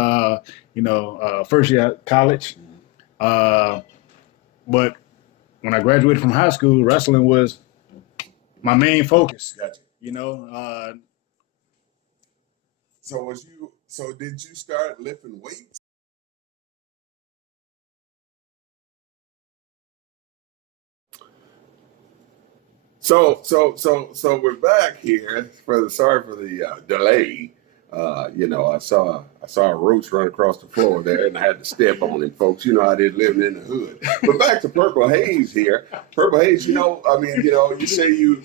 first year at college. But when I graduated from high school, wrestling was my main focus. Gotcha. So did you start lifting weights? So we're back here sorry for the delay. I saw a roach run across the floor there, and I had to step on him, folks. I did living in the hood. But back to Purple Haze here. Purple Haze, you say you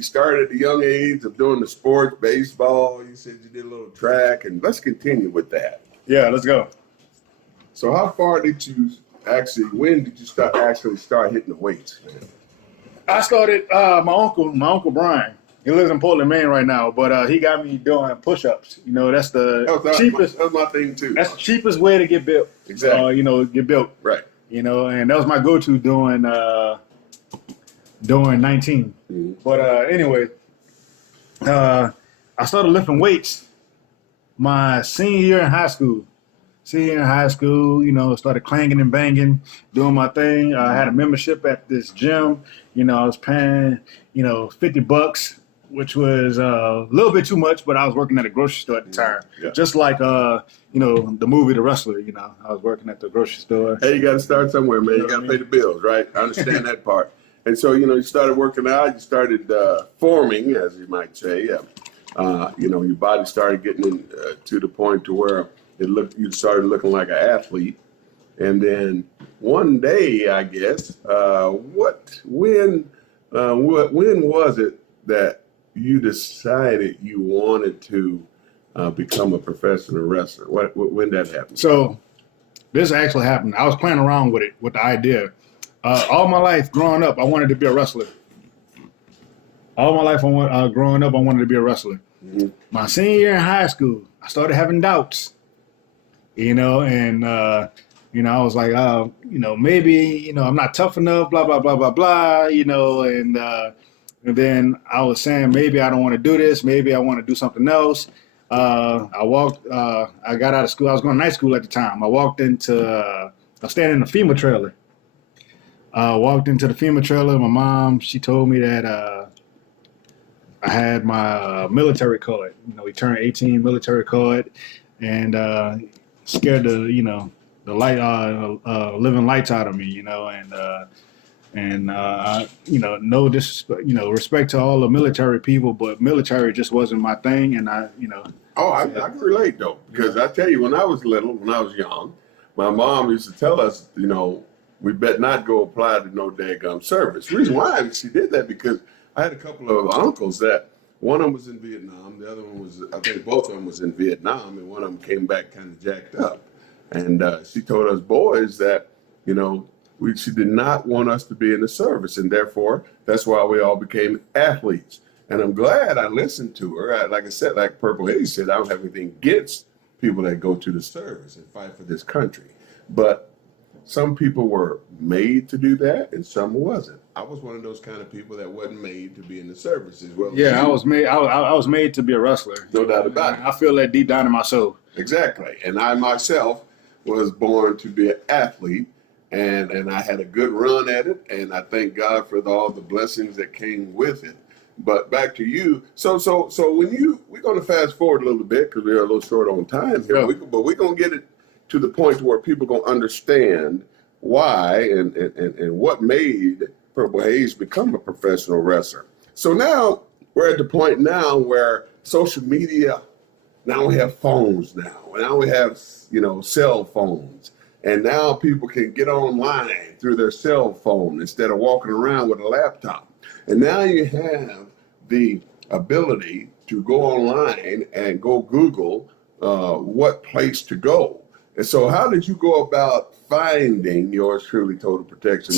started at the young age of doing the sports, baseball. You said you did a little track, and let's continue with that. Yeah, let's go. So how far did you when did you start hitting the weights, man? I started, my uncle Brian. He lives in Portland, Maine right now, but he got me doing push-ups. That's the cheapest. That was my thing too. That's the cheapest way to get built. Exactly. Get built. Right. And that was my go-to during 19. Mm-hmm. But anyway, I started lifting weights my senior year in high school. Started clanging and banging, doing my thing. I had a membership at this gym. I was paying, $50, which was a little bit too much, but I was working at a grocery store at the time. Yeah. Just like, the movie The Wrestler, I was working at the grocery store. Hey, you got to start somewhere, man. You got to pay the bills, right? I understand that part. And so, you started working out. You started forming, as you might say. Your body started getting to the point to where you started looking like an athlete. And then one day, I guess, when was it that you decided you wanted to become a professional wrestler? When that happened? So this actually happened. I was playing around with the idea. All my life growing up, I wanted to be a wrestler. All my life growing up, I wanted to be a wrestler. Mm-hmm. My senior year in high school, I started having doubts. I was like, maybe, I'm not tough enough, blah, blah, blah, blah, blah, and then I was saying, maybe I don't want to do this. Maybe I want to do something else. I got out of school. I was going to night school at the time. I was staying in the FEMA trailer. Walked into the FEMA trailer. My mom, she told me that I had my military card. We turned 18, military card, and scared the living lights out of me, no disrespect, respect to all the military people, but military just wasn't my thing, and I can relate though, because I tell you, when I was young, my mom used to tell us, we better not go apply to no daggum service. The reason why she did that, because I had a couple of uncles that one of them was in Vietnam, the other one was, I think both of them was in Vietnam, and one of them came back kind of jacked up. And she told us boys that, she did not want us to be in the service, and therefore, that's why we all became athletes. And I'm glad I listened to her. Like I said, like Purple Haze said, I don't have anything against people that go to the service and fight for this country. But some people were made to do that, and some wasn't. I was one of those kind of people that wasn't made to be in the service as well. Yeah, as I was made. I was made to be a wrestler. No doubt about it. I feel that deep down in my soul. Exactly. And I myself was born to be an athlete, and I had a good run at it, and I thank God for all the blessings that came with it. But back to you. So when we're going to fast forward a little bit because we're a little short on time here, Yeah. but we're going to get it to the point where people going to understand why and what made Purple Haze become a professional wrestler. So now we're at the point now where social media, now we have phones now we have, cell phones. And now people can get online through their cell phone instead of walking around with a laptop. And now you have the ability to go online and go Google what place to go. And so how did you go about finding yours truly Total Protection?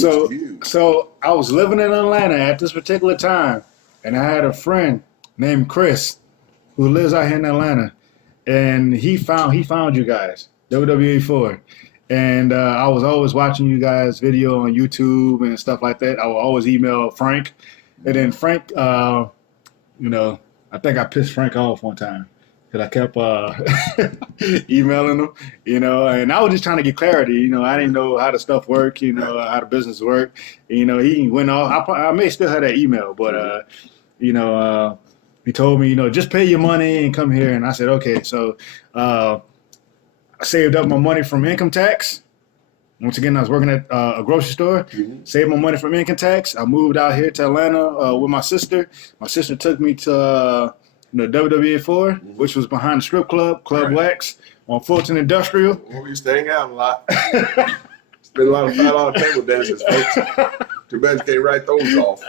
So I was living in Atlanta at this particular time, and I had a friend named Chris who lives out here in Atlanta, and he found you guys, WWE 4. And I was always watching you guys' video on YouTube and stuff like that. I would always email Frank. And then Frank, I think I pissed Frank off one time because I kept emailing him, and I was just trying to get clarity. I didn't know how the stuff worked, how the business worked. He went off. I may still have that email, but, he told me, just pay your money and come here. And I said, okay. So I saved up my money from income tax. Once again, I was working at a grocery store, saved my money from income tax. I moved out here to Atlanta with my sister. My sister took me to WWE 4, which was behind the strip club, Club Wax, on Fulton Industrial. Well, we used to hang out a lot. It's been a lot of $5 table dances, folks. Too bad you can't write those off.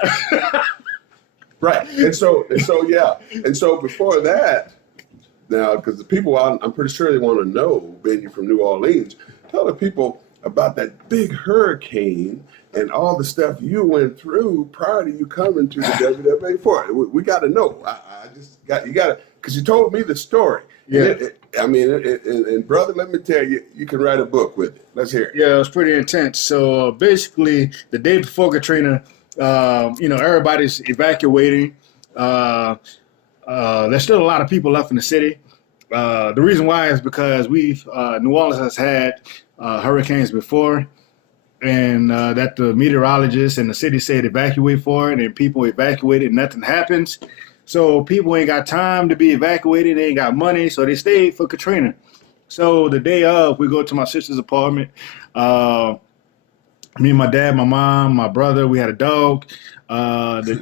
Right. And so before that, now, because the people, I'm pretty sure they want to know, being you're from New Orleans, tell the people about that big hurricane and all the stuff you went through prior to you coming to the WWE 4. We got to know. You got to, because you told me the story. Yeah. And brother, let me tell you, you can write a book with it. Let's hear it. Yeah, it was pretty intense. So basically, the day before Katrina, everybody's evacuating. There's still a lot of people left in the city. The reason why is because New Orleans has had hurricanes before, and that the meteorologists and the city said evacuate for it, and people evacuated and nothing happens. So people ain't got time to be evacuated, they ain't got money, so they stayed for Katrina. So the day of, we go to my sister's apartment. Me, my dad, my mom, my brother, we had a dog. The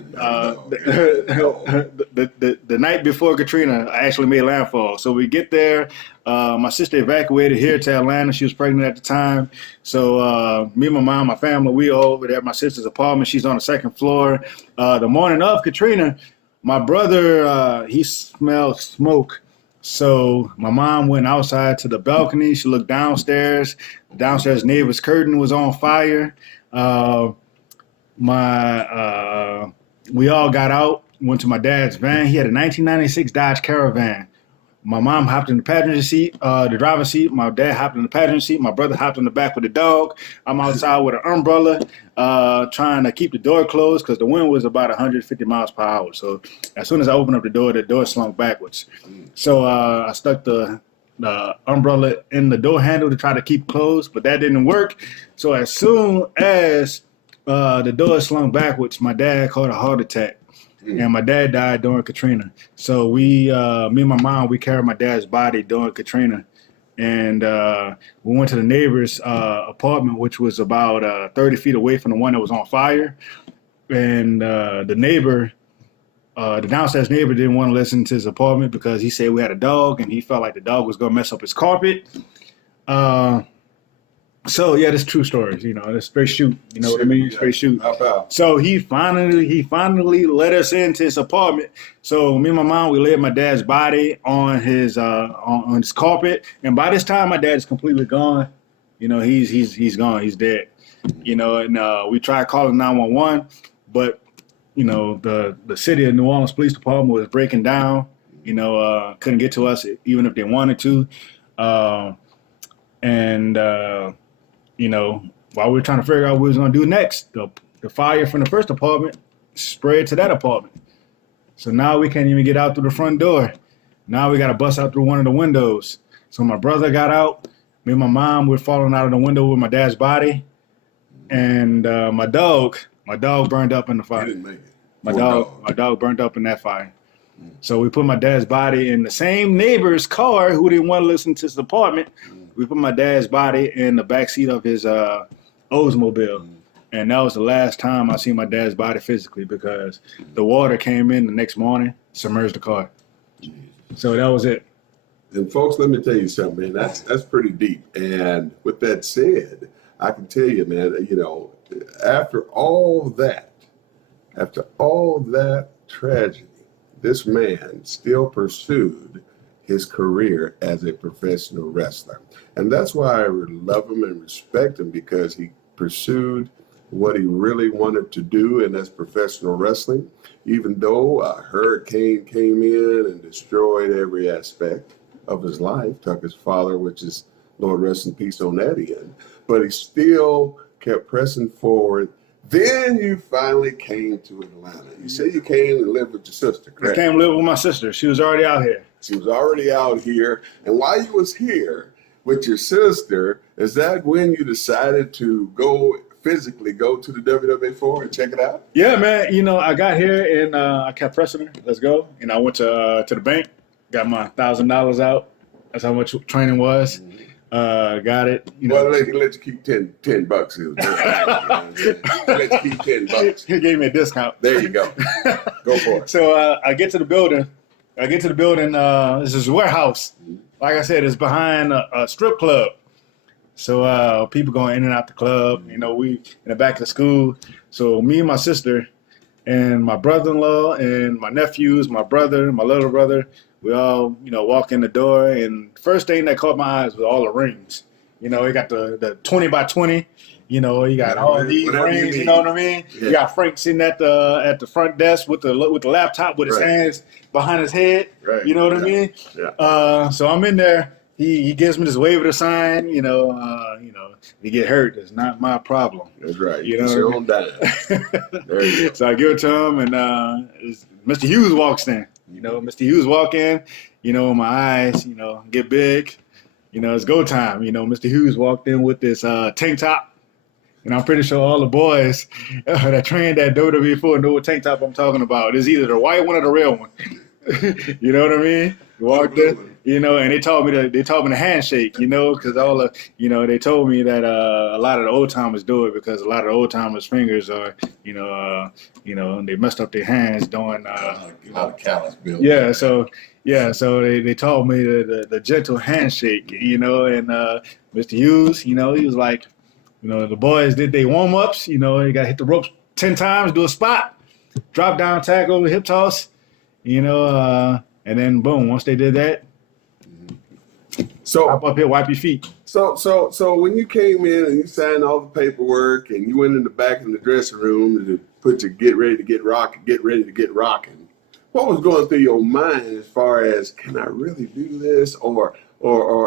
night before Katrina, I actually made landfall. So we get there. My sister evacuated here to Atlanta. She was pregnant at the time. So me, my mom, my family, we all over there at my sister's apartment. She's on the second floor. The morning of Katrina, my brother, he smelled smoke. So my mom went outside to the balcony. She looked downstairs. The downstairs neighbor's curtain was on fire. We all got out, went to my dad's van. He had a 1996 Dodge Caravan. My mom hopped in the passenger seat, the driver's seat. My dad hopped in the passenger seat. My brother hopped in the back with the dog. I'm outside with an umbrella, trying to keep the door closed because the wind was about 150 miles per hour. So as soon as I opened up the door slung backwards. So I stuck the umbrella in the door handle to try to keep closed, but that didn't work. So as soon as the door slung backwards, my dad caught a heart attack. And my dad died during Katrina. So me and my mom, we carried my dad's body during Katrina. And we went to the neighbor's apartment, which was about 30 feet away from the one that was on fire. And the neighbor, the downstairs neighbor didn't want to listen to his apartment because he said we had a dog and he felt like the dog was going to mess up his carpet. So yeah, that's true stories, that's straight shoot, what I mean? Straight shoot. So he finally let us into his apartment. So me and my mom, we laid my dad's body on his on his carpet, and by this time my dad is completely gone. He's gone, he's dead. And we tried calling 911, but the city of New Orleans Police Department was breaking down. Couldn't get to us even if they wanted to. And, you know, while we were trying to figure out what we was going to do next, the fire from the first apartment spread to that apartment. So now we can't even get out through the front door. Now we got to bust out through one of the windows. So my brother got out. Me and my mom were falling out of the window with my dad's body. And my dog burned up in the fire. He didn't make it. My dog burned up in that fire. So we put my dad's body in the same neighbor's car who didn't want to listen to his apartment. We put my dad's body in the backseat of his Oldsmobile. And that was the last time I seen my dad's body physically because the water came in the next morning, submerged the car. So that was it. And folks, let me tell you something, man. That's pretty deep. And with that said, I can tell you, man, you know, after all that tragedy, this man still pursued his career as a professional wrestler. And that's why I love him and respect him, because he pursued what he really wanted to do, and that's professional wrestling. Even though a hurricane came in and destroyed every aspect of his life, took his father, which is Lord rest in peace on that end, but he still kept pressing forward. Then you finally came to Atlanta. You say you came to live with your sister, correct? I came to live with my sister. She was already out here. She was already out here. And while you was here with your sister, is that when you decided to physically go to the WWA4 and check it out? Yeah, man. You know, I got here and I kept pressing her. Let's go. And I went to the bank, got my $1,000 out. That's how much training was. Got it. You know, well, let you keep $10 bucks. Let you keep $10. He gave me a discount. There you go. Go for it. So I get to the building. This is a warehouse. Like I said, it's behind a strip club. So people going in and out the club. You know, we in the back of the school. So me and my sister and my brother-in-law and my nephews, my brother, my little brother, we all, you know, walk in the door. And first thing that caught my eyes was all the rings. You know, you got the 20 by 20. You know, you got all these rings. You know what I mean? Yeah. You got Frank sitting at the front desk with the laptop with his hands behind his head. Right. You know what I mean? Yeah. So I'm in there. He gives me this wave to sign. You know, if you get hurt, it's not my problem. That's right. You know, it's your own dime. There you go. So I give it to him, and Mr. Hughes walks in. You know, Mr. Hughes walk in. You know, my eyes, you know, get big. You know, it's go time. You know, Mr. Hughes walked in with this tank top. And I'm pretty sure all the boys that trained at WWE4 know what tank top I'm talking about. It's either the white one or the red one. You know what I mean? You walked in, you know, and they taught me the handshake, you know, because all the, you know, they told me that a lot of the old timers do it because a lot of the old timers' fingers are, you know, they messed up their hands doing. A lot of callous build. Yeah, so they taught me the gentle handshake, you know, and Mr. Hughes, you know, he was like, you know, the boys did their warm-ups, you know, you got to hit the ropes 10 times, do a spot, drop down, tackle, hip toss, you know, and then boom, once they did that, so hop up here, wipe your feet. So when you came in and you signed all the paperwork and you went in the back in the dressing room to put your get ready to get rocking, what was going through your mind as far as, can I really do this, or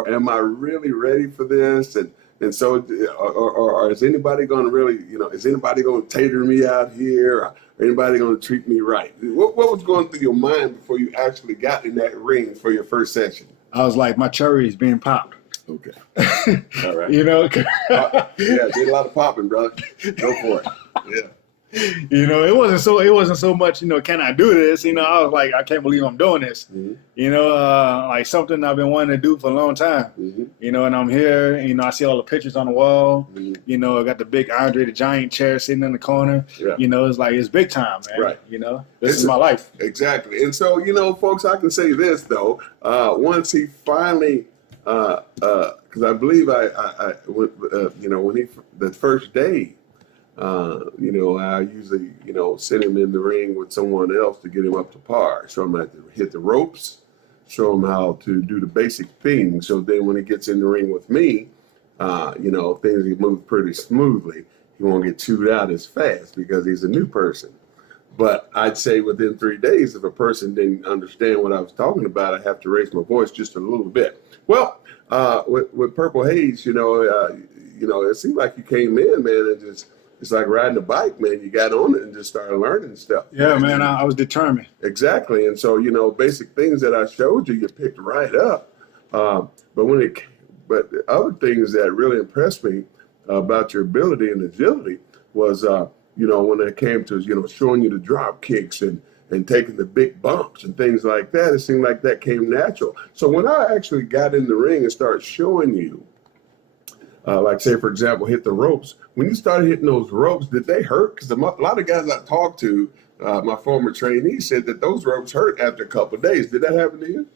am I really ready for this? And so, or is anybody going to really, you know, is anybody going to tater me out here? Or anybody going to treat me right? What was going through your mind before you actually got in that ring for your first session? I was like, my cherry is being popped. Okay. All right. You know? Yeah, did a lot of popping, brother. Go for it. Yeah. You know, it wasn't so much, you know, can I do this? You know, I was like, I can't believe I'm doing this. Mm-hmm. You know, like something I've been wanting to do for a long time. Mm-hmm. You know, and I'm here, you know, I see all the pictures on the wall. Mm-hmm. You know, I got the big Andre the Giant chair sitting in the corner. Yeah. You know, it's like, it's big time, man. Right. You know, this is my life. Exactly. And so, you know, folks, I can say this, though. Once he finally, because I believe you know, when the first day, you know, I usually, you know, send him in the ring with someone else to get him up to par, show him how to hit the ropes, show him how to do the basic things. So then when he gets in the ring with me, you know, things move pretty smoothly. He won't get chewed out as fast because he's a new person. But I'd say within 3 days, if a person didn't understand what I was talking about, I have to raise my voice just a little bit. Well, with Purple Haze, you know, it seemed like you came in, man, and just it's like riding a bike, man. You got on it and just started learning stuff. Yeah, man, I was determined. Exactly, and so you know, basic things that I showed you picked right up. But the other things that really impressed me about your ability and agility was, you know, when it came to, you know, showing you the drop kicks and taking the big bumps and things like that, it seemed like that came natural. So when I actually got in the ring and started showing you, like say, for example, hit the ropes, when you started hitting those ropes, did they hurt? Because a lot of guys I talked to, my former trainee said that those ropes hurt after a couple of days. Did that happen to you?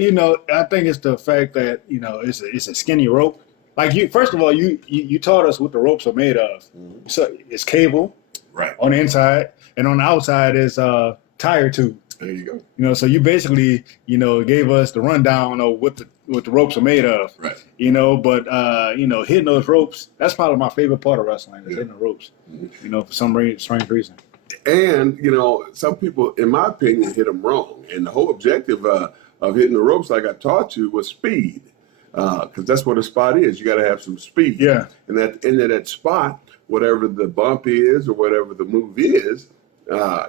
You know, I think it's the fact that, you know, it's a skinny rope. Like first of all, you taught us what the ropes are made of. Mm-hmm. So it's cable, right, on the inside, and on the outside is tire tube. There you go. You know, so you basically, you know, gave us the rundown of what the ropes are made of. Right. You know, but you know, hitting those ropes, that's probably my favorite part of wrestling, is hitting the ropes. Mm-hmm. You know, for some strange reason. And you know, some people, in my opinion, hit them wrong. And the whole objective of hitting the ropes, like I taught you, was speed. Because that's what a spot is. You got to have some speed. Yeah. And that into that spot, whatever the bump is or whatever the move is,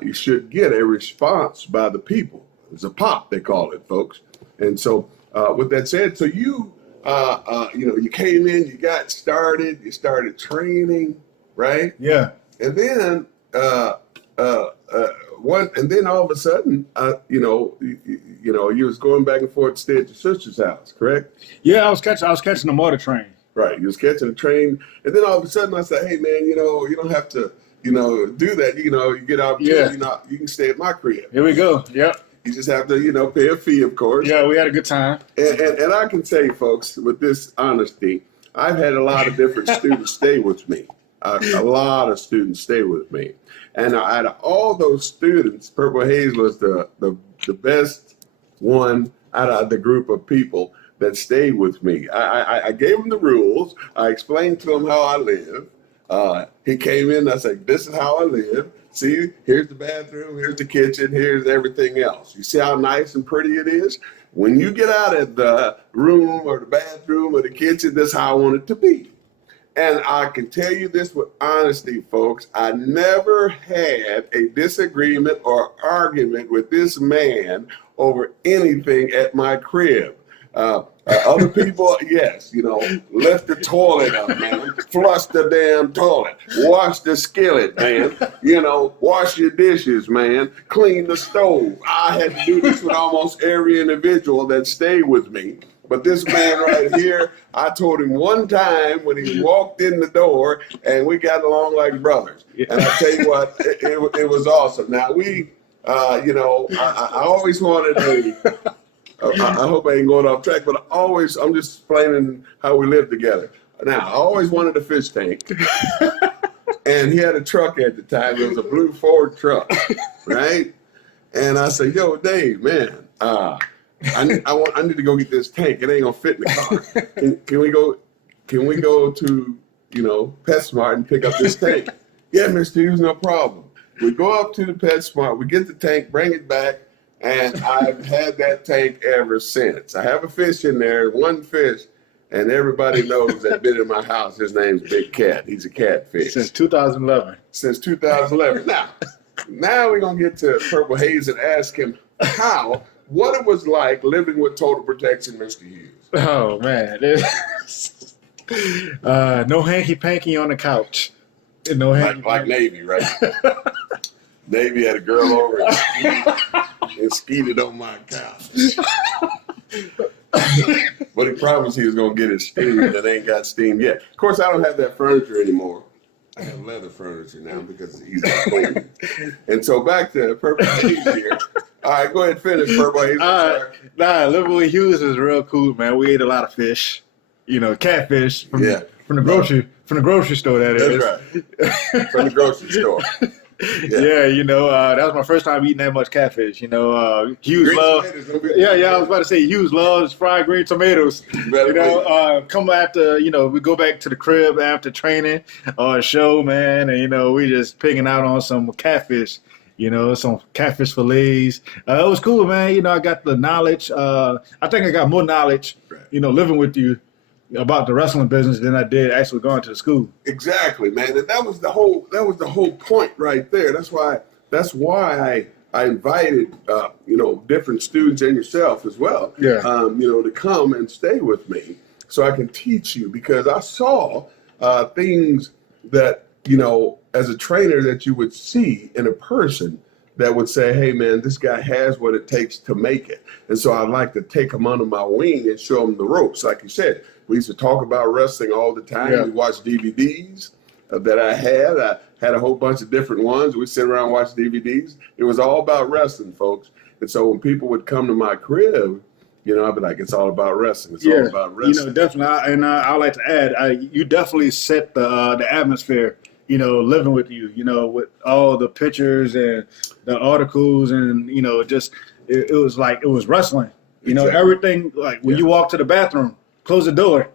you should get a response by the people. It's a pop, they call it, folks. And so, with that said, so you know, you came in, you got started, you started training, right? Yeah. And then, and then all of a sudden, you know, you was going back and forth to stay at your sister's house, correct? Yeah, I was catching the motor train. Right, you was catching the train, and then all of a sudden I said, "Hey, man, you know, you don't have to, you know, do that. You know, you get out, you know, you can stay at my crib. Here we go. Yep. You just have to, you know, pay a fee, of course. Yeah, we had a good time. And I can tell you, folks, with this honesty, I've had a lot of different students stay with me. A lot of students stay with me. And out of all those students, Purple Haze was the best one out of the group of people that stayed with me. I gave him the rules. I explained to him how I live. He came in, I said, this is how I live. See, here's the bathroom, here's the kitchen, here's everything else. You see how nice and pretty it is? When you get out of the room or the bathroom or the kitchen, that's how I want it to be. And I can tell you this with honesty, folks. I never had a disagreement or argument with this man over anything at my crib. Other people, yes, you know, lift the toilet up, man. Flush the damn toilet. Wash the skillet, man. You know, wash your dishes, man. Clean the stove. I had to do this with almost every individual that stayed with me. But this man right here, I told him one time when he walked in the door, and we got along like brothers. And I tell you what, it was awesome. Now we, you know, I always wanted a. I hope I ain't going off track, but I'm just explaining how we live together. Now, I always wanted a fish tank, and he had a truck at the time. It was a blue Ford truck, right? And I said, yo, Dave, man, I need to go get this tank. It ain't gonna fit in the car. Can we go to, you know, PetSmart and pick up this tank? Yeah, Mr. Hughes, no problem. We go up to the PetSmart, we get the tank, bring it back, and I've had that tank ever since. I have a fish in there, one fish, and everybody knows that been in my house. His name's Big Cat. He's a catfish. Since 2011. Since 2011. Now we're going to get to Purple Haze and ask him what it was like living with Total Protection, Mr. Hughes. Oh, man. No hanky-panky on the couch. No like Navy, right? Navy had a girl over and skeeted on my couch. But he promised he was going to get it steamed, and ain't got steamed yet. Of course, I don't have that furniture anymore. I have leather furniture now because he's clean. And so back to Purple Haze here. All right, go ahead and finish, Purple Haze. Living with Hughes is real cool, man. We ate a lot of fish, you know, catfish from the grocery store. That is. That's right. From the grocery store. Yeah, you know, that was my first time eating that much catfish. You know, Hughes loves. I was about to say Hughes loves fried green tomatoes. You know, come after, you know, we go back to the crib after training or a show, man, and you know, we just picking out on some catfish. You know, some catfish fillets. It was cool, man. You know, I got the knowledge. I think I got more knowledge, you know, living with you about the wrestling business than I did actually going to the school. Exactly, man. And that was the whole point right there. That's why I invited you know, different students and yourself as well. Yeah. You know, to come and stay with me so I can teach you, because I saw things that, you know, as a trainer that you would see in a person that would say, hey, man, this guy has what it takes to make it. And so I'd like to take him under my wing and show him the ropes. Like you said, we used to talk about wrestling all the time. Yeah. We watched DVDs that I had a whole bunch of different ones. We sit around and watch DVDs. It was all about wrestling, folks. And so when people would come to my crib, you know, I'd be like, it's all about wrestling. It's all about wrestling. You know, definitely. I'd like to add, you definitely set the atmosphere, you know, living with you, you know, with all the pictures and the articles and, you know, just, it was like, it was wrestling. You know, everything, like when you walk to the bathroom, close the door,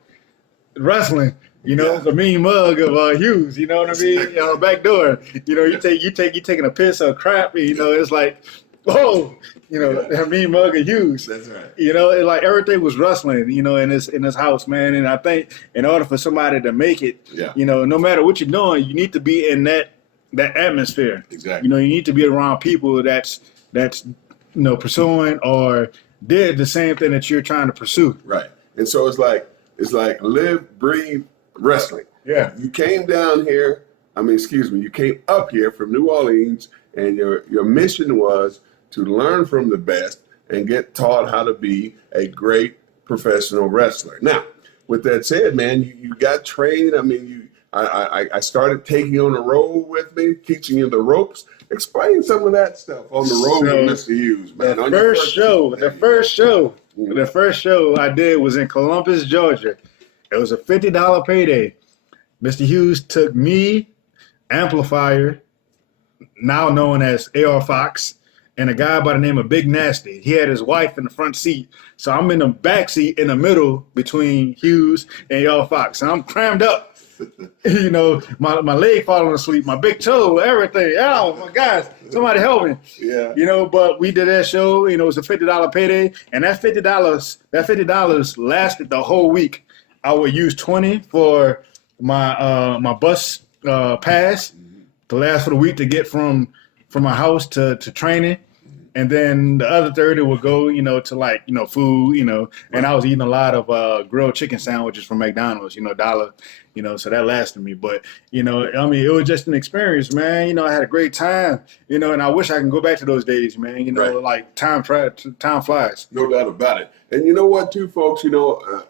wrestling. You know, the mean mug of Hughes. You know what I mean? You know, back door. You know, you taking a piss or crap. And, you know, it's like, oh, you know, that mean mug of Hughes. That's right. You know, it, like everything was wrestling. You know, in this house, man. And I think in order for somebody to make it, you know, no matter what you're doing, you need to be in that atmosphere. Exactly. You know, you need to be around people that's you know, pursuing or did the same thing that you're trying to pursue. Right. And so it's like live, breathe wrestling. Yeah. You came down here, you came up here from New Orleans, and your mission was to learn from the best and get taught how to be a great professional wrestler. Now, with that said, man, you got trained. I mean, I started taking you on the road with me, teaching you the ropes. Explain some of that stuff on the road with Mr. Hughes, man. The first show I did was in Columbus, Georgia. It was a $50 payday. Mr. Hughes took me, Amplifier, now known as AR Fox, and a guy by the name of Big Nasty. He had his wife in the front seat. So I'm in the back seat in the middle between Hughes and AR Fox. And I'm crammed up. You know, my leg falling asleep, my big toe, everything. Oh my gosh, somebody help me. Yeah. You know, but we did that show, you know, it was a $50 payday, and that $50 lasted the whole week. I would use 20 for my bus pass to last for the week to get from my house to training. And then the other 30 would go, you know, to like, you know, food, you know, and I was eating a lot of grilled chicken sandwiches from McDonald's, you know, $1, you know, so that lasted me. But, you know, I mean, it was just an experience, man. You know, I had a great time, you know, and I wish I can go back to those days, man. You know, like time flies. No doubt about it. And you know what, too, folks, you know,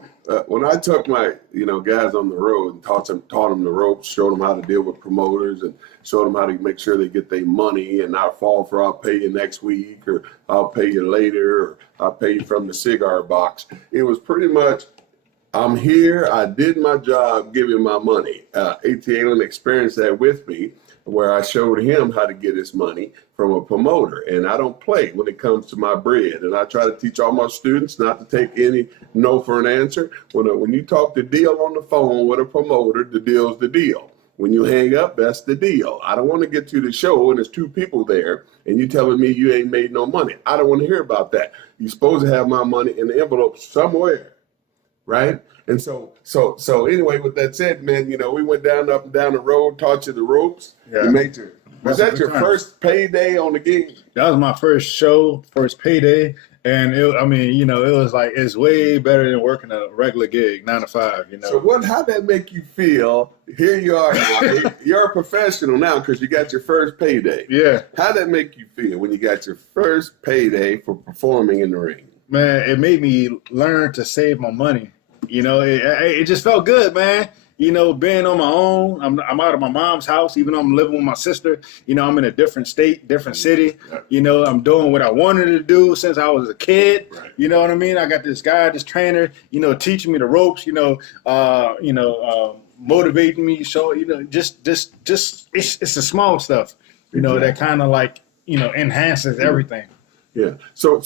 when I took my, you know, guys on the road and taught them the ropes, showed them how to deal with promoters and showed them how to make sure they get their money and not fall for I'll pay you next week or I'll pay you later or I'll pay you from the cigar box. It was pretty much, I'm here, I did my job, give you my money. ATLien experienced that with me, where I showed him how to get his money from a promoter. And I don't play when it comes to my bread. And I try to teach all my students not to take any no for an answer. When you talk the deal on the phone with a promoter, the deal's the deal. When you hang up, that's the deal. I don't want to get to the show and there's two people there and you telling me you ain't made no money. I don't want to hear about that. You're supposed to have my money in the envelope somewhere, right? And so anyway, with that said, man, you know, we went up and down the road, taught you the ropes. Yeah. Was that your first payday on the gig? That was my first show, first payday. And I mean, you know, it was like, it's way better than working a regular gig, 9 to 5, you know. So how'd that make you feel? Here you are, you're a professional now because you got your first payday. Yeah. How'd that make you feel when you got your first payday for performing in the ring? Man, it made me learn to save my money. You know, it just felt good, man. You know, being on my own, I'm out of my mom's house, even though I'm living with my sister. You know, I'm in a different state, different city. You know, I'm doing what I wanted to do since I was a kid. You know what I mean? I got this guy, this trainer, you know, teaching me the ropes, motivating me. So, you know, just it's the small stuff, you know, that kind of like, you know, enhances everything. Yeah. So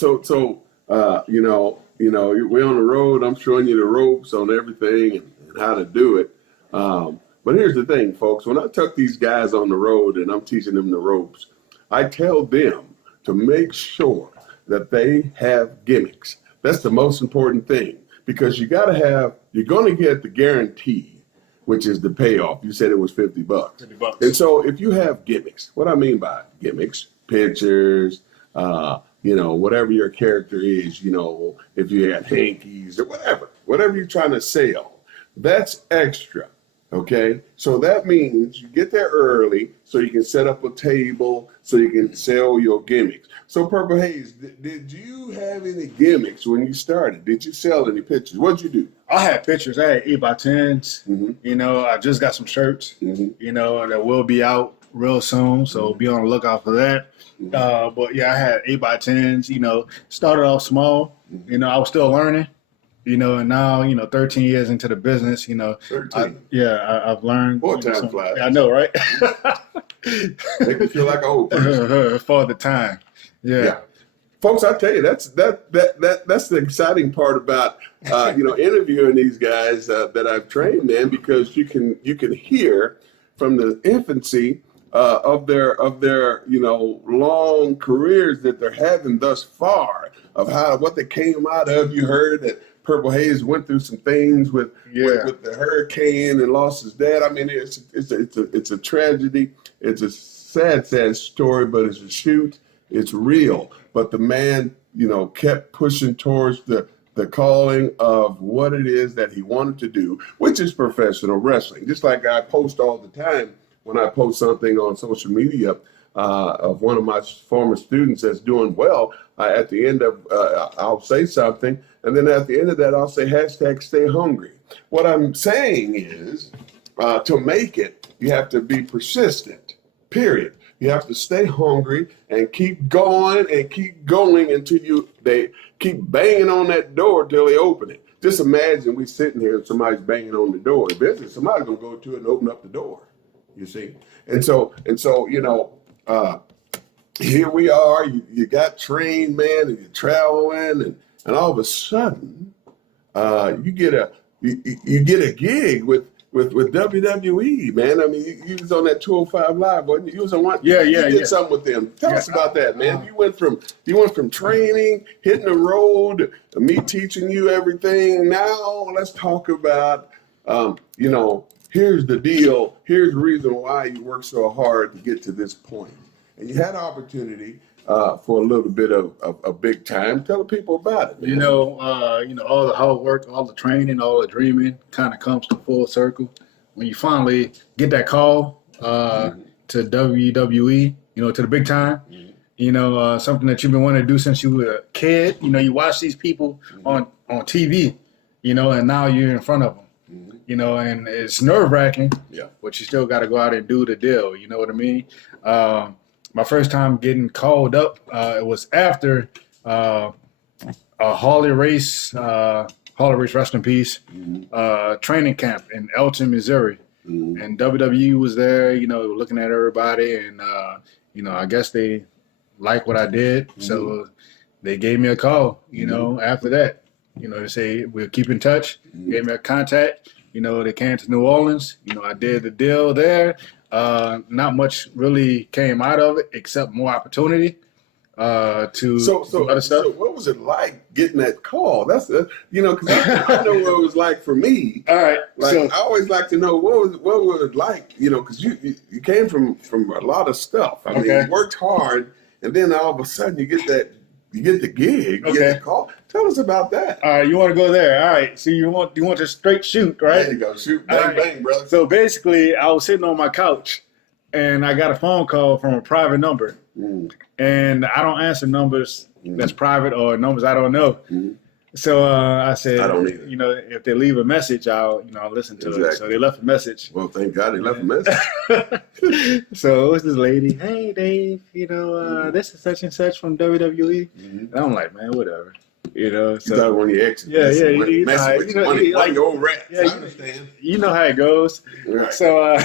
we're on the road. I'm showing you the ropes on everything and how to do it. But here's the thing, folks. When I took these guys on the road and I'm teaching them the ropes, I tell them to make sure that they have gimmicks. That's the most important thing, because you're going to get the guarantee, which is the payoff. You said it was $50. $50. And so if you have gimmicks, what I mean by gimmicks, pictures, whatever your character is, if you had hankies or whatever you're trying to sell, that's extra. Okay, so that means you get there early so you can set up a table so you can sell your gimmicks. So Purple Haze, did you have any gimmicks when you started? Did you sell any pictures? What'd you do? I had pictures. I had 8x10s. Mm-hmm. I just got some shirts, Mm-hmm. that will be out real soon. So be on the lookout for that. But yeah, I had 8x10s, started off small. I was still learning. And now, 13 years into the business, 13. I've learned. Boy, time flies. I know, right? Make me feel like an old person. For the time. Yeah. Folks, I tell you, that's the exciting part about interviewing these guys that I've trained, man, because you can hear from the infancy of their long careers that they're having thus far, of what they came out of. You heard that Purple Haze went through some things with the hurricane and lost his dad. I mean, it's a tragedy. It's a sad story, but it's a shoot. It's real. But the man, kept pushing towards the calling of what it is that he wanted to do, which is professional wrestling. Just like I post all the time when I post something on social media of one of my former students that's doing well, at the end of, I'll say something, and then at the end of that, I'll say #stay hungry. What I'm saying is, to make it, you have to be persistent, period. You have to stay hungry and keep going until they keep banging on that door till they open it. Just imagine we sitting here and somebody's banging on the door. Eventually, somebody's gonna go to it and open up the door. You see, and so here we are. You got trained, man, and you're traveling, and all of a sudden, you get a gig with WWE, man. I mean, you was on that 205 Live, wasn't you? You was on one. You did something with them. Tell us about that, man. You went from training, hitting the road, me teaching you everything. Now let's talk about, here's the deal. Here's the reason why you worked so hard to get to this point. And you had an opportunity for a little bit of big time. Tell the people about it, man. All the hard work, all the training, all the dreaming kind of comes to full circle when you finally get that call to WWE, to the big time. Something that you've been wanting to do since you were a kid. You watch these people on TV, and now you're in front of them. And it's nerve-wracking, but you still got to go out and do the deal. You know what I mean? My first time getting called up, it was after a Harley Race, rest in peace, training camp in Elton, Missouri. And WWE was there, looking at everybody. And, I guess they liked what I did. So they gave me a call, after that. They say, we'll keep in touch. Gave me a contact. They came to New Orleans. I did the deal there. Not much really came out of it except more opportunity to do other stuff. So what was it like getting that call? That's because I know what it was like for me. All right. I always like to know what was it like, because you came from a lot of stuff. I mean, you worked hard, and then all of a sudden you get the gig, you get the call. Tell us about that. All right, you want to go there. All right, so you want to straight shoot, right? There you go, shoot, bang, bang, brother. So basically, I was sitting on my couch, and I got a phone call from a private number. And I don't answer numbers that's private or numbers I don't know. So I said, I don't either. If they leave a message, I'll listen to it. So they left a message. Well, thank God they left a message. So it was this lady, hey Dave, this is such and such from WWE. And I'm like, man, whatever. So you thought one of your exes. One of your old rats. I understand. You know how it goes. Right. So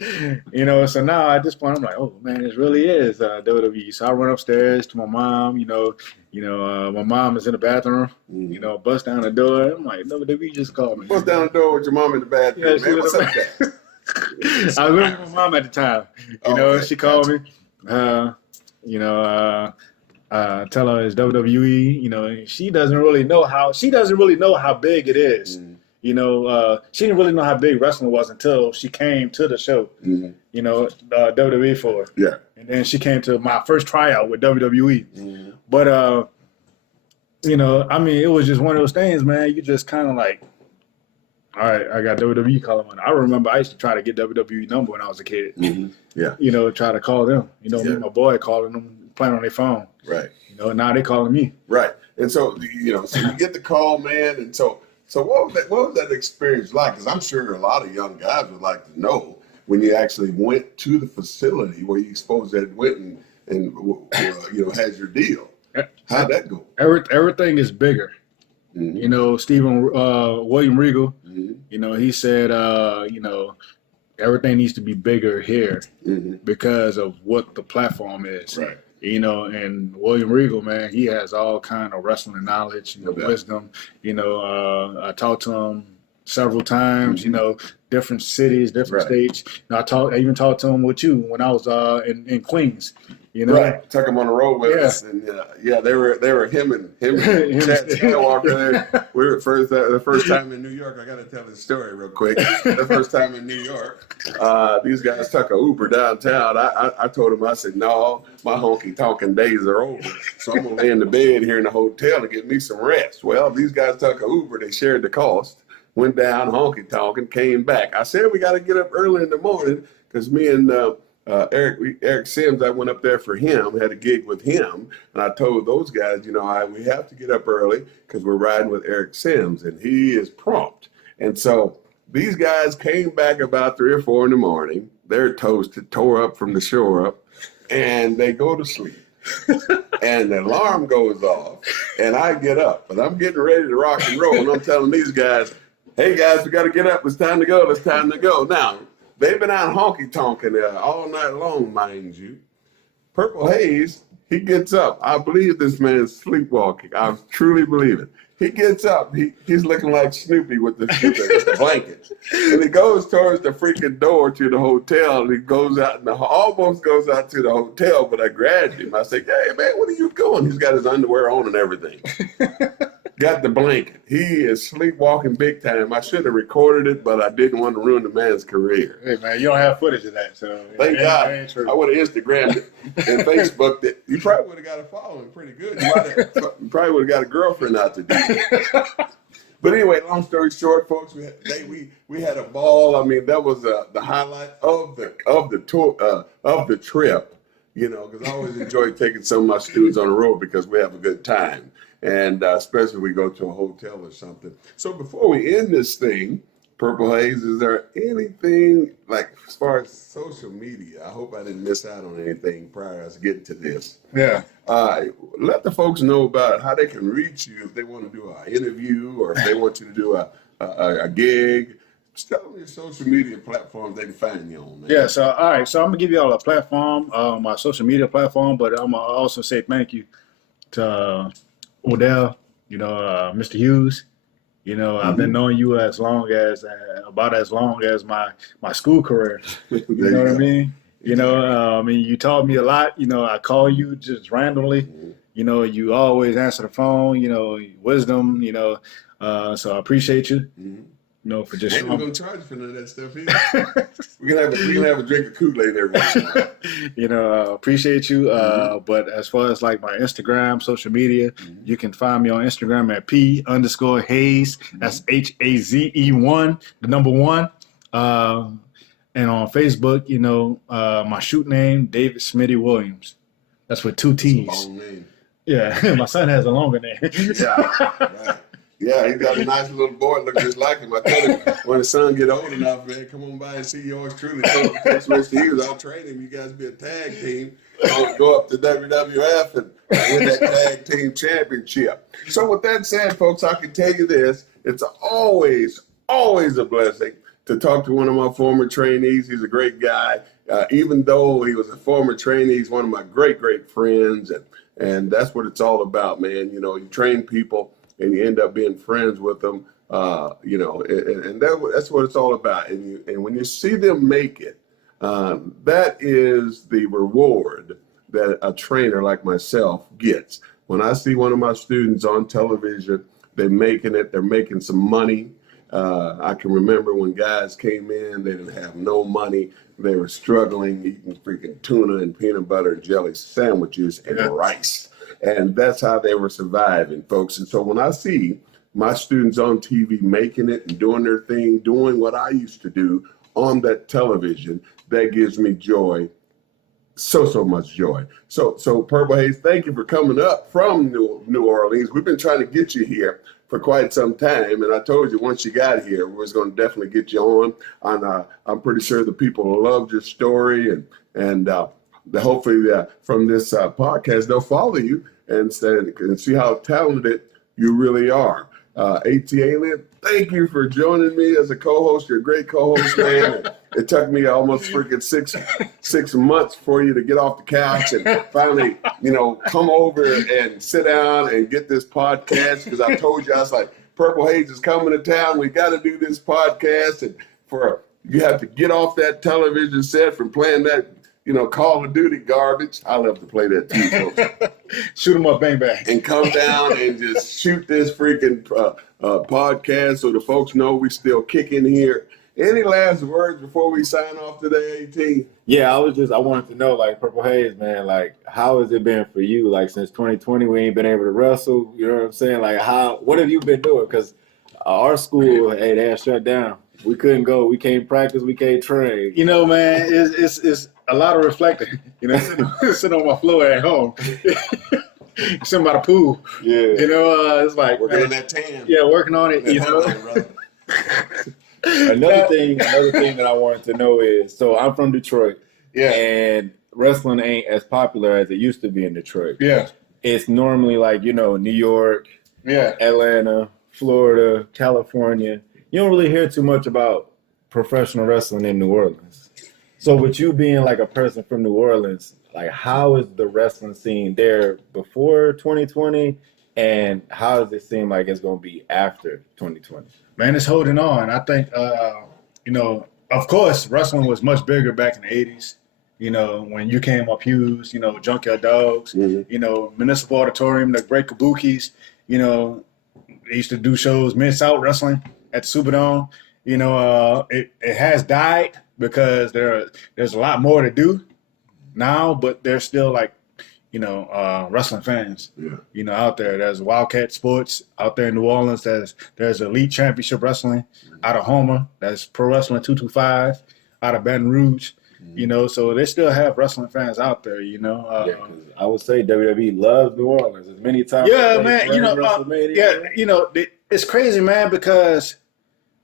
so now at this point I'm like, oh man, it really is WWE. So I run upstairs to my mom. My mom is in the bathroom. Bust down the door. I'm like, WWE just called me. Bust down the door with your mom in the bathroom. Man, what's up with that? I was living with my mom at the time. She called me. Tell her it's WWE. She doesn't really know how big it is. Mm-hmm. She didn't really know how big wrestling was until she came to the show. Mm-hmm. WWE for her. Yeah. And then she came to my first tryout with WWE. Mm-hmm. But it was just one of those things, man. You just kind of like, all right, I got WWE calling on. I remember I used to try to get WWE number when I was a kid. Mm-hmm. Yeah. Try to call them. Me and my boy calling them, playing on their phone. Right. Now they calling me. Right. And so, so you get the call, man. And so what was that experience like? Because I'm sure a lot of young guys would like to know when you actually went to the facility where you supposed that went and had your deal. How'd that go? Everything is bigger. Mm-hmm. Stephen William Regal, mm-hmm. He said, everything needs to be bigger here mm-hmm. because of what the platform is. Right. And William Regal, man, he has all kind of wrestling knowledge, wisdom. I talked to him several times, mm-hmm. Different cities, different states. I even talked to him with you when I was in Queens. Right, took him on the road with us, and they were him and Chad Skywalker there. We were the first time in New York. I got to tell this story real quick. The first time in New York, these guys took a Uber downtown. I told them, I said, no, my honky tonkin' days are over, so I'm gonna lay in the bed here in the hotel and get me some rest. Well, these guys took a Uber. They shared the cost. Went down honky tonkin', came back. I said we got to get up early in the morning because me and Eric Sims, I went up there for him, had a gig with him, and I told those guys, we have to get up early because we're riding with Eric Sims, and he is prompt. And so these guys came back about 3 or 4 in the morning. They're toasted, tore up from the shore up, and they go to sleep. And the alarm goes off, and I get up, and I'm getting ready to rock and roll, and I'm telling these guys, hey guys, we got to get up. It's time to go. It's time to go. Now, they've been out honky-tonkin' all night long, mind you. Purple Haze, he gets up. I believe this man's sleepwalking. I truly believe it. He gets up. He's looking like Snoopy with the blanket. And he goes towards the freaking door to the hotel, and he goes out and almost goes out to the hotel, but I grabbed him. I said, hey, man, what are you doing? He's got his underwear on and everything. Got the blanket. He is sleepwalking big time. I should have recorded it, but I didn't want to ruin the man's career. Hey, man, you don't have footage of that, so. Thank God. I would have Instagrammed it and Facebooked it. You probably would have got a following pretty good. You probably would have got a girlfriend out to do it. But anyway, long story short, folks, we had a ball. I mean, that was the highlight of the tour of the trip. Because I always enjoy taking some of my students on the road because we have a good time. And especially if we go to a hotel or something. So before we end this thing, Purple Haze, is there anything like as far as social media? I hope I didn't miss out on anything prior to us getting to this. Yeah. Let the folks know about how they can reach you if they want to do an interview or if they want you to do a gig. Just tell them your social media platforms they can find you on, man. Yeah, so all right. So I'm gonna give you all a platform, my social media platform, but I'm gonna also say thank you to Odell, Mr. Hughes. I've been knowing you about as long as my school career. You know what I mean? You taught me a lot. I call you just randomly. Mm-hmm. You always answer the phone. Wisdom. So I appreciate you. Mm-hmm. For just. Ain't gonna charge for none of that stuff either. we can have a drink of Kool-Aid every once in a while. Appreciate you. But as far as like my Instagram, social media, you can find me on Instagram at P_Haze. That's HAZE1, the number 1. And on Facebook, my shoot name, David Smitty Williams. That's with 2 T's. That's a long name. Yeah, my son has a longer name. Yeah, right. Yeah, he's got a nice little boy, look just like him. I told him when his son get old enough, man, come on by and see yours truly. Mr. Hughes, I'll train him. You guys be a tag team. I'll go up to WWF and win that tag team championship. So with that said, folks, I can tell you this. It's always a blessing to talk to one of my former trainees. He's a great guy. Even though he was a former trainee, he's one of my great friends. And that's what it's all about, man. You train people and you end up being friends with them, and that's what it's all about. And when you see them make it, that is the reward that a trainer like myself gets. When I see one of my students on television, they're making some money. I can remember when guys came in, they didn't have no money. They were struggling, eating freaking tuna and peanut butter and jelly sandwiches and rice. And that's how they were surviving, folks. And so when I see my students on TV making it and doing their thing, doing what I used to do on that television, that gives me joy. So much joy. So Purple Haze, thank you for coming up from New Orleans. We've been trying to get you here for quite some time, and I told you once you got here, we was going to definitely get you on. And I'm pretty sure the people loved your story, and hopefully from this podcast they'll follow you and see how talented you really are. ATLien, thank you for joining me as a co-host. You're a great co-host, man. It took me almost freaking six months for you to get off the couch and finally, come over and sit down and get this podcast, because I told you, I was like, Purple Haze is coming to town. We got to do this podcast. And you have to get off that television set from playing that, Call of Duty garbage. I love to play that too, folks. Shoot 'em up, bang, bang. And come down and just shoot this freaking podcast so the folks know we still kicking here. Any last words before we sign off today, AT? Yeah, I wanted to know, like, Purple Haze, man, like, how has it been for you? Like, since 2020, we ain't been able to wrestle. You know what I'm saying? Like, what have you been doing? Because our school, hey, they had shut down. We couldn't go. We can't practice. We can't train. Man, it's a lot of reflecting. Sitting on my floor at home. Sitting by the pool. Yeah. It's like working on that tan. Yeah, working on it. Another thing that I wanted to know is, so I'm from Detroit. Yeah. And wrestling ain't as popular as it used to be in Detroit. Yeah. It's normally like, New York, Atlanta, Florida, California. You don't really hear too much about professional wrestling in New Orleans. So with you being like a person from New Orleans, like, how is the wrestling scene there before 2020, and how does it seem like it's going to be after 2020? Man, it's holding on. I think, of course, wrestling was much bigger back in the 80s. When you came up, Hughes, Junkyard Dogs, Municipal Auditorium, the Great Kabukis, they used to do shows, Mid-South Wrestling at the Superdome. It has died because there's a lot more to do now, but there's still wrestling fans, out there. There's Wildcat Sports out there in New Orleans. There's Elite Championship Wrestling out of Homer. That's Pro Wrestling 225 out of Baton Rouge. So they still have wrestling fans out there. I would say WWE loves New Orleans as many times. Yeah, man. It's crazy, man, because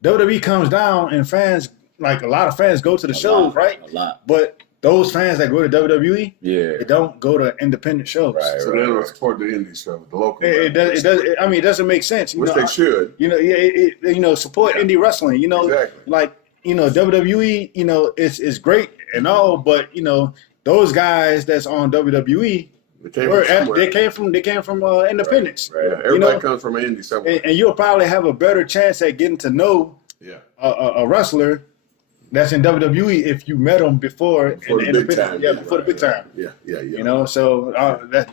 WWE comes down and fans, like a lot of fans, go to the shows, right? A lot. But those fans that go to WWE, they don't go to independent shows. Right, so they don't support the indie show, the local. It doesn't make sense. Which they should. Support indie wrestling. Exactly. Like WWE. It's great and all, but those guys that's on WWE. They came from independence. Right. Yeah. Everybody comes from an indie somewhere. And you'll probably have a better chance at getting to know a wrestler that's in WWE if you met them before the big time. Before the big time. Yeah. So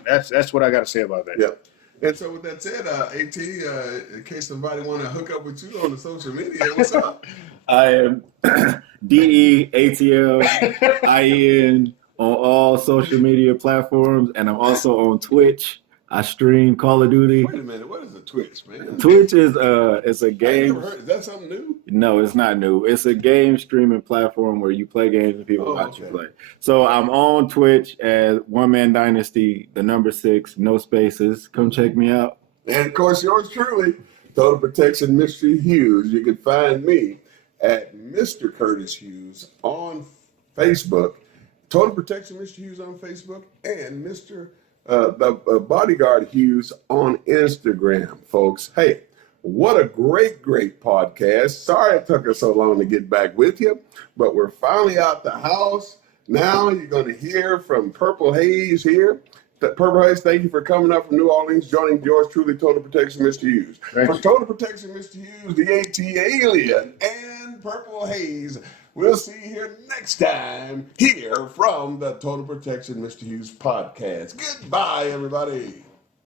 that's what I got to say about that. Yeah. And so with that said, AT, in case somebody want to hook up with you on the social media, what's up? I am DEATLien on all social media platforms, and I'm also on Twitch. I stream Call of Duty. Wait a minute, what is a Twitch, man? Twitch is it's a game. Is that something new? No, it's not new. It's a game streaming platform where you play games and people watch you play. So I'm on Twitch as One Man Dynasty, the number 6, no spaces. Come check me out. And of course, yours truly, Total Protection Mr. Hughes. You can find me at Mr. Curtis Hughes on Facebook. Total Protection Mr. Hughes on Facebook, and Mr. The Bodyguard Hughes on Instagram, folks. Hey, what a great podcast. Sorry it took us so long to get back with you, but we're finally out the house. Now you're going to hear from Purple Haze here. Purple Haze, thank you for coming up from New Orleans, joining yours truly, Total Protection Mr. Hughes. From Total Protection Mr. Hughes, the ATLien, and Purple Haze. We'll see you here next time here from the Total Protection Mr. Hughes podcast. Goodbye, everybody.